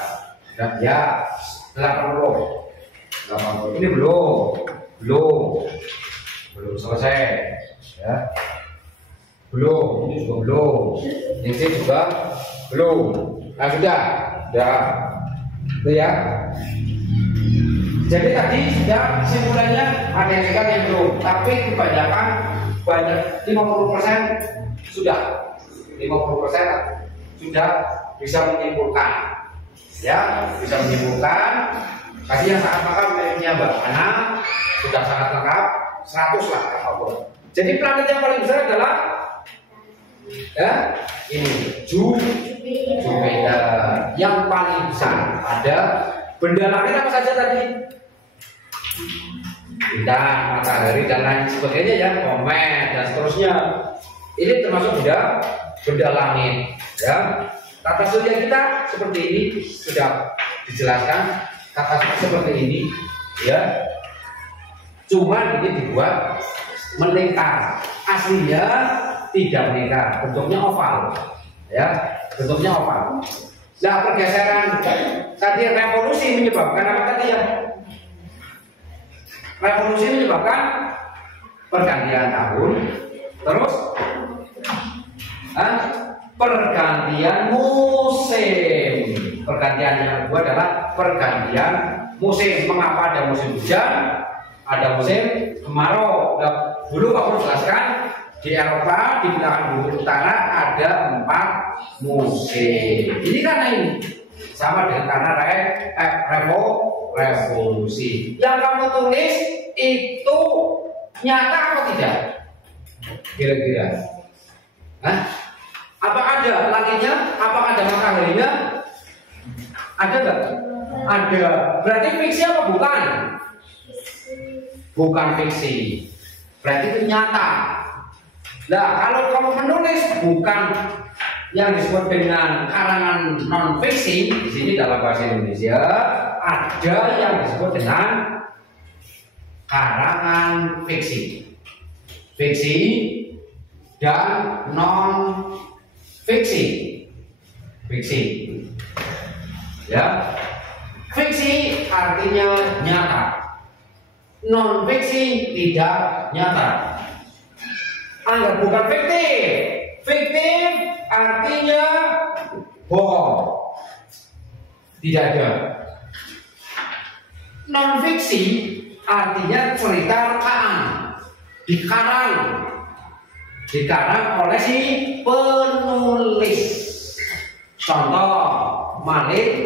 dan ya 80. Ini belum selesai. Ya, belum. Ini juga belum. Ini juga belum. Nah, sudah. Itu ya. Jadi tadi sudah kesimpulannya ada yang dekat yang belum, tapi kebanyakan 50% sudah 50% sudah bisa menyimpulkan, ya, bisa menyimpulkan. Tadi yang sangat lengkap miliknya Mbak Ana sudah sangat lengkap 100 lah apapun. Jadi planet yang paling besar adalah ya ini Jupiter yang paling besar. Ada benda langit apa saja tadi? Bintang, matahari dan lain sebagainya ya, komet dan seterusnya. Ini termasuk benda langit ya. Tata surya kita seperti ini sudah dijelaskan, tata surya seperti ini ya. Cuma ini dibuat melingkar, aslinya tidak melingkar, bentuknya oval ya, bentuknya oval. Nah, pergeseran tadi revolusi menyebabkan apa tadi ya? Revolusi menyebabkan pergantian tahun, terus pergantian musim. Pergantian yang kedua adalah pergantian musim. Mengapa ada musim hujan, ada musim kemarau? Nah, dulu kamu jelaskan di Eropa, di belahan bumi utara ada 4 musim. Ini karena ini sama dengan karena revolusi. Yang kamu tulis itu nyata atau tidak? Kira-kira? Apa ada langitnya? Apa ada mataharinya? Ada nggak? Ada. Berarti fiksi apa bukan? Bukan fiksi. Berarti itu nyata. Nah, kalau kamu menulis bukan yang disebut dengan karangan non fiksi, di sini dalam bahasa Indonesia ada yang disebut dengan karangan fiksi, fiksi dan non fiksi, fiksi, ya. Fiksi artinya nyata, non fiksi tidak nyata. Anggap bukan fiktif. Fiktif artinya bohong, tidak ada. Non fiksi artinya cerita rekaan, dikarang oleh si penulis. Contoh Malik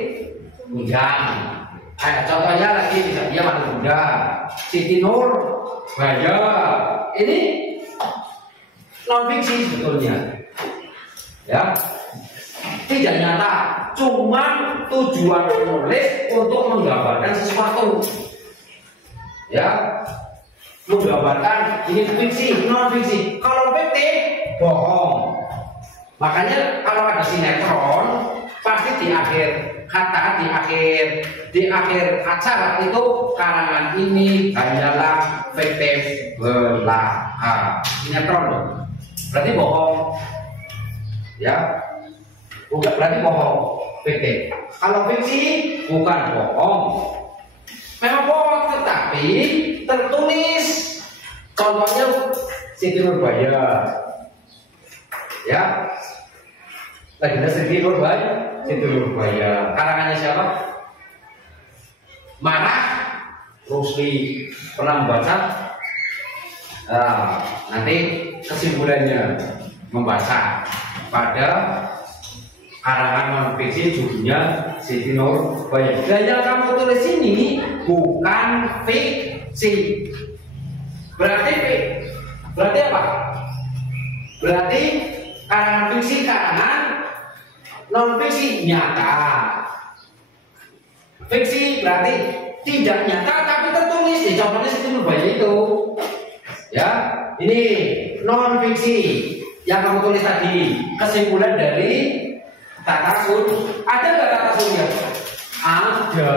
Undang. Contohnya lagi bisa dia Malik Undang, Siti Nur Baya. Ini non fiksi sebetulnya, ya, tidak nyata, cuma tujuan penulis untuk menggambarkan sesuatu, ya, menggambarkan ini fiksi, non fiksi. Kalau fiktif bohong. Makanya kalau ada sinetron pasti di akhir kata, di akhir acara itu karangan ini hanyalah fiktif belaka. Sinetron loh. Berarti bohong, ya, bukan berarti bohong. fiktif. Kalau fiksi bukan bohong. Memang bohong tetapi tertulis. Contohnya Siti Nurbaya. Ya. Legenda Siti Nurbaya. Siti Nurbaya. Karangannya siapa? Marah Rusli. Pernah membaca? Nah, nanti kesimpulannya membaca pada karangan non fiksi judulnya Siti Nurbaya. Dan yang kamu tulis ini bukan fiksi. Berarti apa? Berarti karangan fiksi, karangan non fiksi nyata. Fiksi berarti tidak nyata tapi tertulis. Ya, contohnya Siti Nurbaya itu. Ya, ini non fiksi yang kamu tulis tadi. Kesimpulan dari tatasun. Ada nggak tatasunnya? Ada.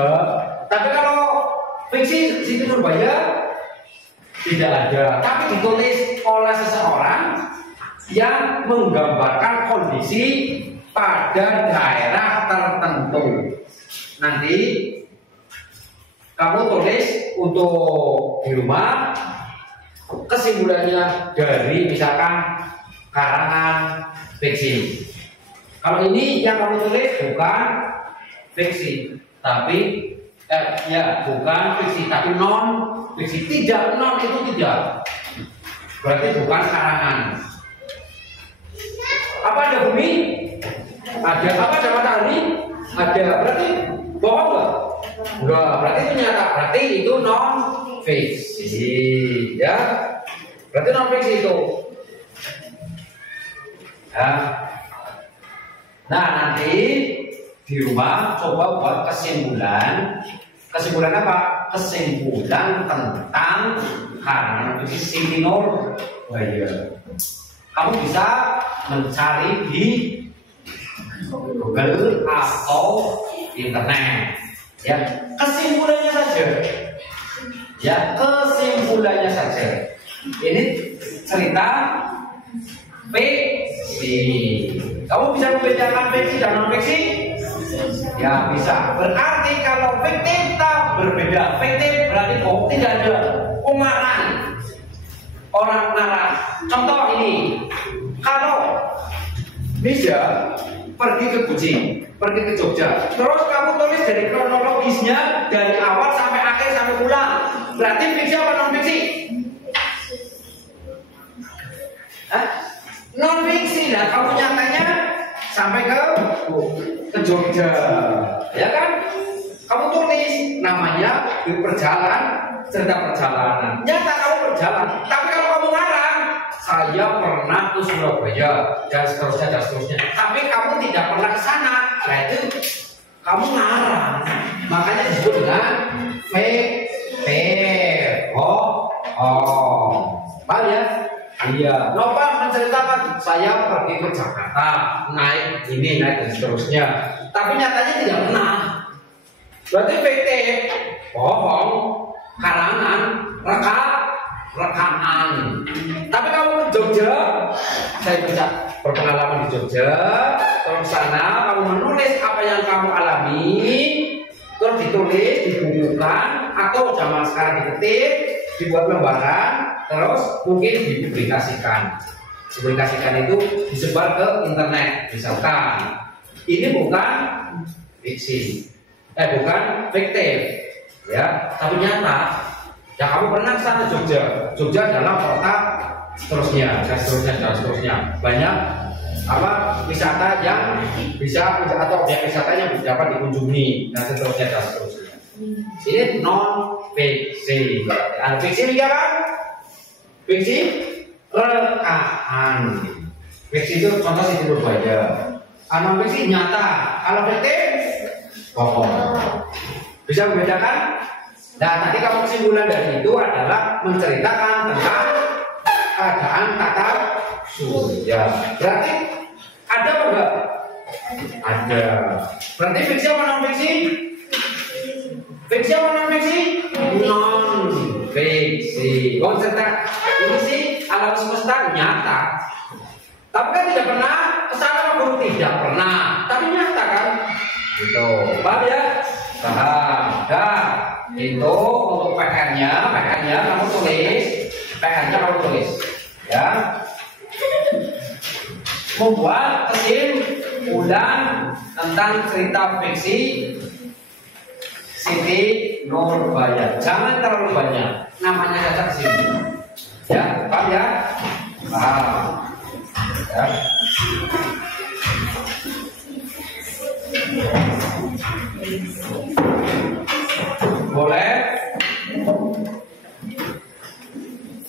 Tapi kalau fiksi Siti Nurbaya tidak ada. Tapi ditulis oleh seseorang yang menggambarkan kondisi pada daerah tertentu. Nanti kamu tulis untuk di rumah kesimpulannya dari misalkan karangan fiksi. Kalau ini yang kamu tulis bukan fiksi, tapi bukan fiksi, tapi non fiksi. Tidak, non itu tidak. Berarti bukan karangan. Apa ada bumi? Ada. Apa ada matahari? Ada. Berarti bohong nggak? Enggak. Berarti itu nyata. Berarti itu non fiksi. Ya. Berarti non fiksi itu. Ya. Nah, nanti di rumah coba buat kesimpulan. Kesimpulan apa? Kesimpulan tentang karangan fiksi Siti Nurbaya. Kamu bisa mencari di Google atau internet. Ya, kesimpulannya saja. Ya, kesimpulannya saja. Ini cerita fiksi. Kamu bisa membedakan fiksi dan non fiksi? Ya bisa. Berarti kalau fiktif tak berbeda. Fiktif berarti bohong, tidak ada pengarang. Orang ngarang. Contoh ini, kalau Misha pergi ke Kucing, pergi ke Jogja, terus kamu tulis dari kronologisnya dari awal sampai akhir sampai pulang. Berarti fiksi apa non fiksi? Non fiksi lah. Kamu nyatanya sampai ke Jogja, ya kan? Kamu tulis namanya di cerita perjalanan. Nyata kamu berjalan, tapi kalau kamu ngarang, saya pernah ke Surabaya dan seterusnya. Tapi kamu tidak pernah ke sana, nah itu kamu ngarang. Makanya disebut dengan fiktif. Paham ya? Iya. Novel menceritakan saya pergi ke Jakarta, naik ini, naik dan seterusnya. Tapi nyatanya tidak pernah. Berarti fiktif, bohong, karangan, rekaman. Tapi kamu ke Jogja, saya bisa berpengalaman di Jogja, terus sana kamu menulis apa yang kamu alami, terus ditulis, dibukukan, atau zaman sekarang diketik, dibuat lembaran, terus mungkin dipublikasikan. Dipublikasikan itu disebar ke internet, misalkan. Ini bukan fiksi, bukan fiktif, ya, tapi nyata. Ya kamu pernah ke sana Jogja adalah kota seterusnya. Banyak wisata yang bisa atau objek wisata yang dapat dikunjungi dan seterusnya. Ini non fiksi. Ada fiksi juga kan? Fiksi rekaman. Fiksi itu contoh Siti Nurbaya. Non fiksi nyata. Kalau fiktif bohong. Bisa membedakan? Nah, tadi kamu kesimpulan dari itu adalah menceritakan tentang keadaan tata surya. Berarti ada apa enggak? Ada. Berarti fiksi apa non fiksi? Fiksi apa non fiksi? Non fiksi. Cerita ini sih alam semesta nyata. Tapi kan tidak pernah kesana guru, tidak pernah. Tapi nyata kan? Itu, paham ya? Paham. Nah, itu untuk PR-nya kamu tulis, ya. Membuat kesimpulan tentang cerita fiksi Siti Nurbaya. Jangan terlalu banyak, namanya saja kesimpulan. Ya, paham ya? Paham. Ya. Boleh?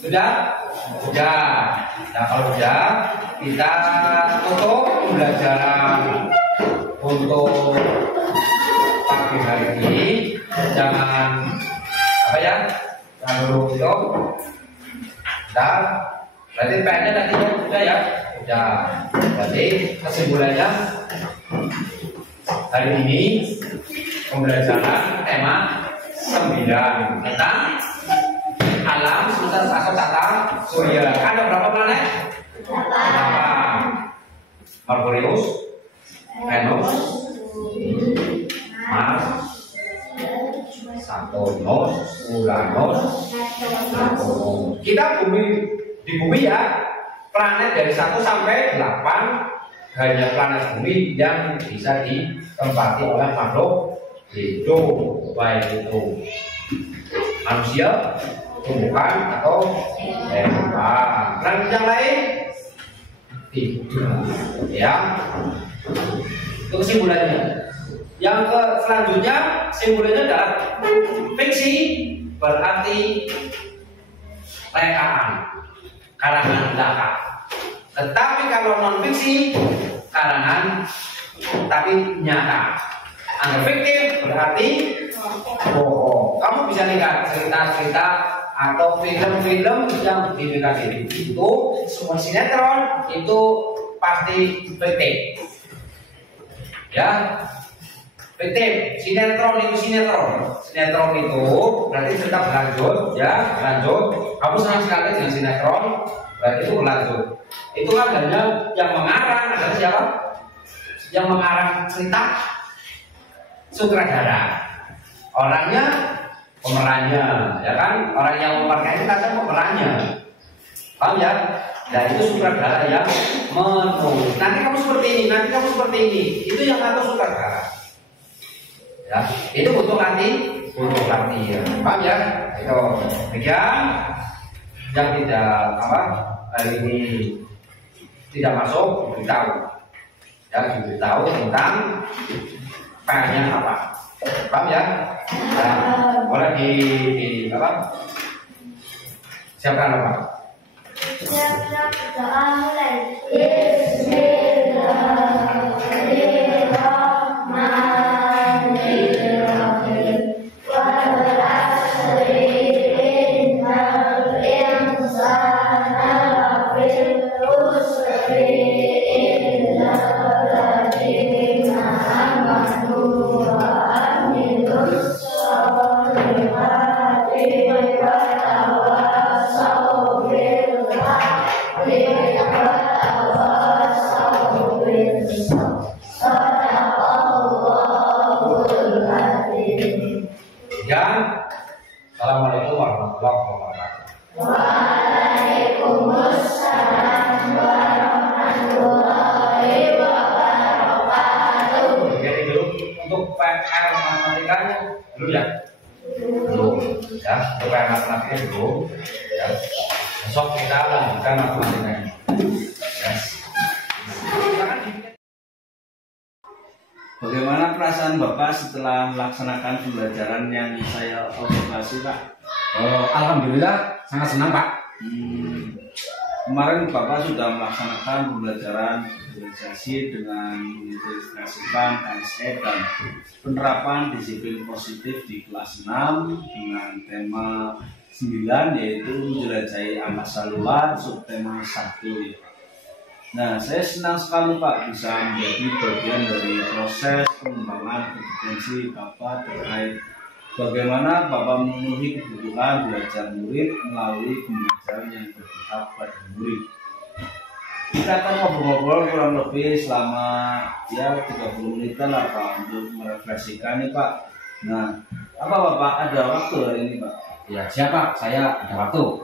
Sudah? Sudah. Nah, kalau sudah, kita tutup pembelajaran untuk pagi hari ini. Jangan apa ya? Jangan dulu itu. Sudah. Berarti PR-nya tadi sudah ya? Sudah. Berarti kesimpulannya hari ini pembelajaran tema 9 tentang alam semesta atau tata surya. Ada berapa planet? 8. Merkurius, Venus, Mars, Saturnus, Uranus, Neptunus. Kita di bumi ya, planet dari 1 sampai 8 hanya planet bumi yang bisa ditempati oleh makhluk hidup, baik itu manusia, tumbuhan atau hewan. Planet yang lain tidak. Ya, itu kesimpulannya. Yang selanjutnya simpulannya adalah fiksi berarti rekaan, karangan belaka. Tetapi kalau non fiksi karangan tapi nyata. Anda fiktif berarti bohong. Kamu bisa lihat cerita-cerita atau film-film yang didekati itu semua sinetron itu pasti fiktif. Ya, fiktif. Sinetron itu berarti cerita berlanjut, ya berlanjut. Kamu senang sekali dengan sinetron, berarti itu berlanjut. Itu kan hanya yang mengarang adalah siapa? Yang mengarang cerita sutradara. Orangnya pemerannya, ya kan? Orang yang memerankan itu kata pemerannya. Paham ya? Nah itu sutradara yang menulis. Nanti kamu seperti ini, nanti kamu seperti ini. Itu yang ngatur sutradara. Ya, itu butuh latihan. Paham ya? Itu demikian. Yang tidak apa hari ini tidak masuk diberitahu. Ya, diberitahu tentang PR-nya apa. Paham ya? Nah, boleh di apa? Siapkan apa? Siap-siap doa mulai. Bismillahirrahmanirrahim. Wal 'asri innal insana lafii khusri illa alladziina aamanu wa 'amilus sholihati wa tawassaw bil haqqi wa tawassaw bis sabr. Ya, assalamualaikum warahmatullahi wabarakatuh. Waalaikumsalam warahmatullahi wabarakatuh. Jadi dulu untuk PR matematikanya dulu ya. Dulu ya, untuk PR matematikanya dulu ya. Besok kita lanjutkan matematikanya. Ya. Bagaimana perasaan Bapak setelah melaksanakan pembelajaran yang saya observasi, Pak? Alhamdulillah sangat senang, Pak. Kemarin Bapak sudah melaksanakan pembelajaran diferensiasi dengan mengintegrasikan KSE dan penerapan disiplin positif di kelas 6 dengan tema 9 yaitu menjelajahi angkasa luar, subtema 1 ya. Nah, saya senang sekali Pak bisa menjadi bagian dari proses pengembangan kompetensi Bapak terkait bagaimana Bapak memenuhi kebutuhan belajar murid melalui pembelajaran yang berpihak pada murid. kita akan ngobrol-ngobrol kurang lebih selama ya 30 menitan lah Pak untuk merefleksikan nih Pak. Nah, apa Bapak ada waktu hari ini Pak? Ya siapa? Saya ada waktu.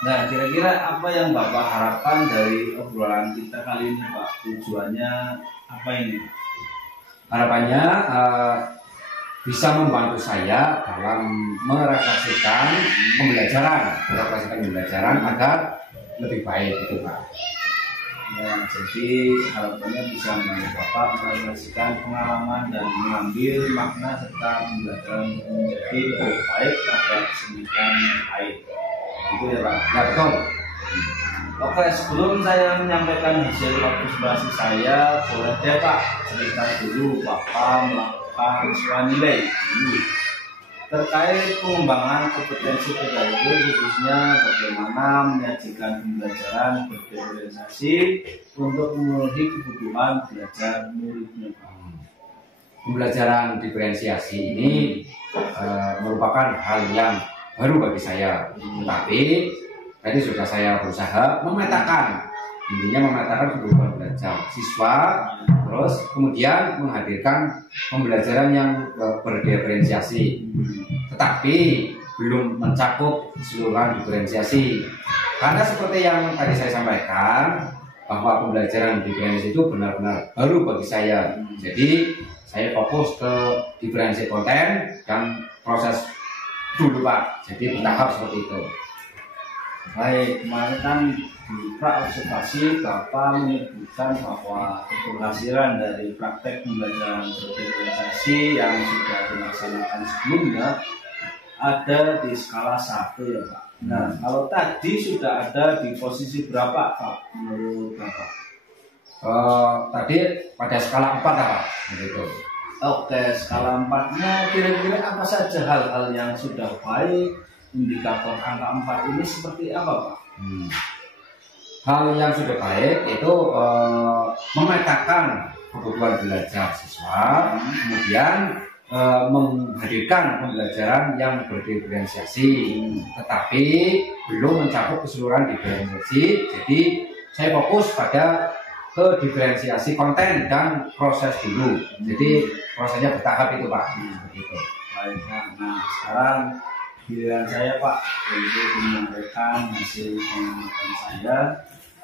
Nah, kira-kira apa yang Bapak harapkan dari obrolan kita kali ini Pak? Tujuannya apa ini? Harapannya bisa membantu saya dalam merefleksikan pembelajaran agar lebih baik itu Pak. Ya, jadi harapannya bisa membantu Bapak merefleksikan pengalaman dan mengambil makna serta pembelajaran menjadi lebih baik pada kesempatan baik. Itu ya Pak. Ya betul. Oke, sebelum saya menyampaikan hasil observasi saya, boleh deh Pak cerita dulu Bapak melakukan nilai dulu terkait pengembangan kompetensi pedagogik, khususnya bagaimana menyajikan pembelajaran berdiferensiasi untuk memenuhi kebutuhan belajar muridnya Pak. Pembelajaran diferensiasi ini merupakan hal yang baru bagi saya, tetapi tadi sudah saya berusaha memetakan, intinya memetakan kebutuhan belajar siswa, terus kemudian menghadirkan pembelajaran yang berdiferensiasi, tetapi belum mencakup keseluruhan diferensiasi. Karena seperti yang tadi saya sampaikan, bahwa pembelajaran diferensiasi itu benar-benar baru bagi saya. Jadi saya fokus ke diferensiasi konten dan proses dulu Pak. Jadi bertahap seperti itu. Baik, kemarin kan di observasi Bapak menyebutkan bahwa keberhasilan dari praktek pembelajaran berdiferensiasi yang sudah dilaksanakan sebelumnya ada di skala 1 ya Pak. Nah, kalau tadi sudah ada di posisi berapa Pak menurut Bapak? Tadi pada skala 4 Pak, begitu. Oke, skala 4-nya kira-kira apa saja hal-hal yang sudah baik? Indikator angka 4 ini seperti apa Pak? Hal yang sudah baik itu memetakan kebutuhan belajar siswa, kemudian menghadirkan pembelajaran yang berdiferensiasi, tetapi belum mencakup keseluruhan diferensiasi. Jadi saya fokus pada ke diferensiasi konten dan proses dulu. Jadi prosesnya bertahap itu Pak. Begitu. Baik, nah sekarang giliran saya Pak untuk menyampaikan hasil pengamatan saya.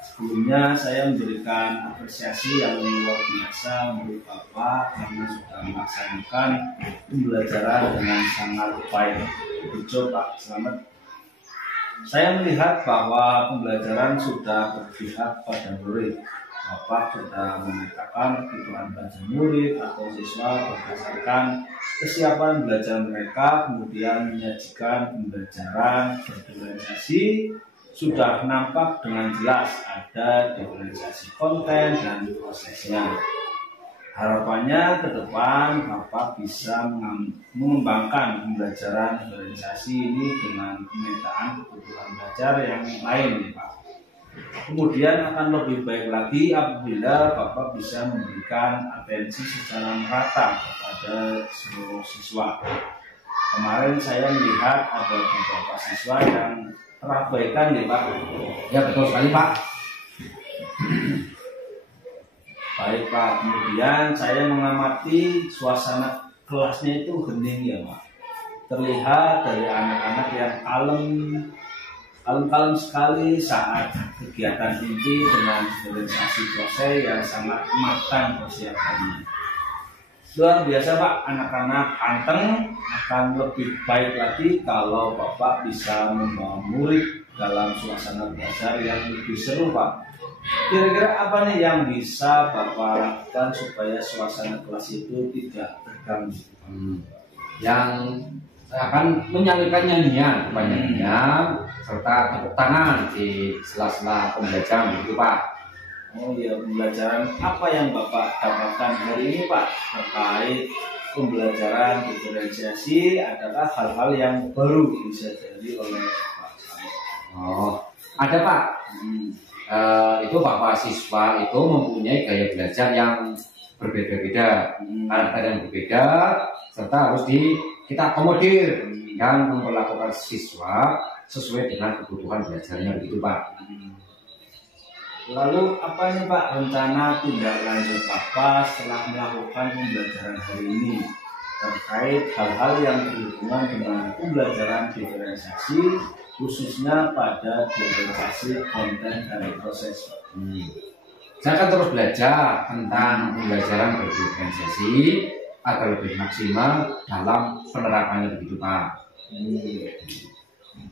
Sebelumnya saya memberikan apresiasi yang luar biasa untuk Bapak karena sudah melaksanakan pembelajaran dengan sangat baik. Betul Pak, selamat. Saya melihat bahwa pembelajaran sudah berpihak pada murid. Bapak sudah memetakan kebutuhan belajar murid atau siswa berdasarkan kesiapan belajar mereka, kemudian menyajikan pembelajaran berdiferensiasi. Sudah nampak dengan jelas ada diferensiasi konten dan prosesnya. Harapannya ke depan Bapak bisa mengembangkan pembelajaran diferensiasi ini dengan pemetaan kebutuhan belajar yang lain Pak. Kemudian akan lebih baik lagi apabila Bapak bisa memberikan atensi secara merata kepada seluruh siswa. Kemarin saya melihat ada beberapa siswa yang terabaikan nih Pak. Ya betul sekali Pak. Baik Pak, kemudian saya mengamati suasana kelasnya itu hening ya Pak. Terlihat dari anak-anak yang kalem sekali saat kegiatan inti dengan diferensiasi proses yang sangat matang persiapannya. Luar biasa Pak, anak-anak anteng. Akan lebih baik lagi kalau Bapak bisa membawa murid dalam suasana belajar yang lebih seru Pak. Kira-kira apa nih yang bisa Bapak lakukan supaya suasana kelas itu tidak terganggu? Yang akan menyalurkan nyanyian serta tepuk tangan di sela-sela pembelajaran gitu Pak. Oh iya, pembelajaran apa yang Bapak dapatkan hari ini Pak terkait pembelajaran diferensiasi? Adakah hal-hal yang baru bisa jadi oleh Pak? Oh, ada Pak. Itu bahwa siswa itu mempunyai gaya belajar yang berbeda-beda, karakter yang berbeda, serta harus kita akomodir dan memperlakukan siswa sesuai dengan kebutuhan belajarnya begitu Pak. Lalu apa nih Pak rencana tindak lanjut Bapak setelah melakukan pembelajaran hari ini terkait hal-hal yang berhubungan dengan pembelajaran diferensiasi khususnya pada diferensiasi konten dan proses. Saya akan terus belajar tentang pembelajaran berdiferensiasi agar lebih maksimal dalam penerapannya begitu Pak.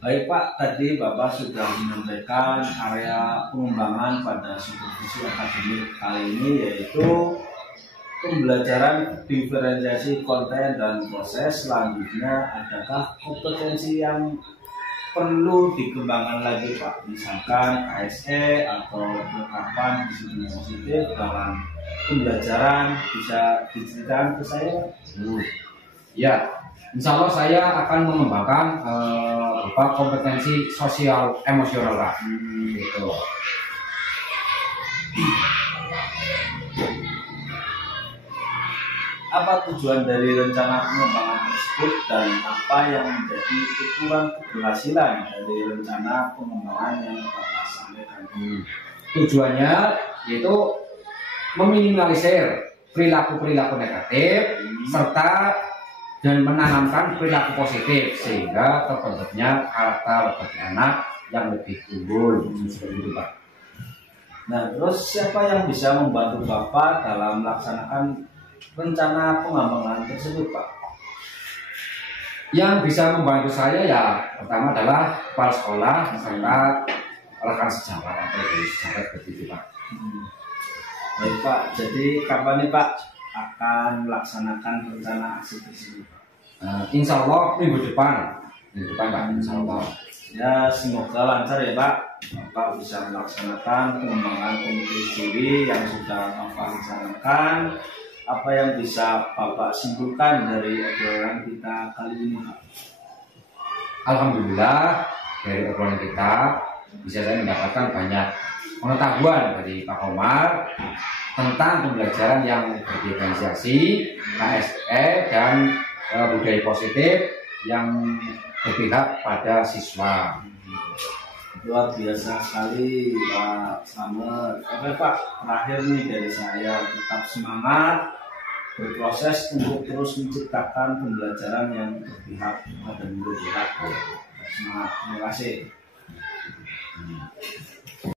Baik Pak, tadi Bapak sudah menyampaikan area pengembangan pada supervisi akademik kali ini yaitu pembelajaran diferensiasi konten dan proses. Selanjutnya adakah kompetensi yang perlu dikembangkan lagi Pak, misalkan KSE atau penerapan disiplin positif dalam pembelajaran, bisa diceritakan ke saya? Ya, insya Allah saya akan mengembangkan kompetensi sosial emosional Pak. Gitu. Apa tujuan dari rencana pengembangan tersebut dan apa yang menjadi ukuran keberhasilan dari rencana pengembangan yang Bapak sampaikan? Tujuannya yaitu meminimalisir perilaku-perilaku negatif serta dan menanamkan perilaku positif sehingga terbentuknya karakter bagi anak yang lebih unggul seperti itu Pak. Nah, terus siapa yang bisa membantu Bapak dalam melaksanakan rencana pengembangan tersebut Pak? Yang bisa membantu saya ya pertama adalah kepala sekolah serta rekan sejawat atau dari sejawat begitu Pak. Baik Pak, jadi kapan nih Pak akan melaksanakan rencana aksi tersebut Pak? Insya Allah minggu depan Pak, insya Allah. Ya semoga lancar ya Pak, Bapak bisa melaksanakan pengembangan komite studi yang sudah Bapak rencanakan. Apa yang bisa Bapak simpulkan dari obrolan kita kali ini Pak? Alhamdulillah dari obrolan kita bisa saya mendapatkan banyak pengetahuan dari Pak Komar tentang pembelajaran yang berdiferensiasi, KSE dan budaya positif yang berpihak pada siswa. Luar biasa sekali Pak Slamet. Oke Pak, terakhir nih dari saya, tetap semangat berproses untuk terus menciptakan pembelajaran yang berpihak pada murid. Semangat, terima kasih.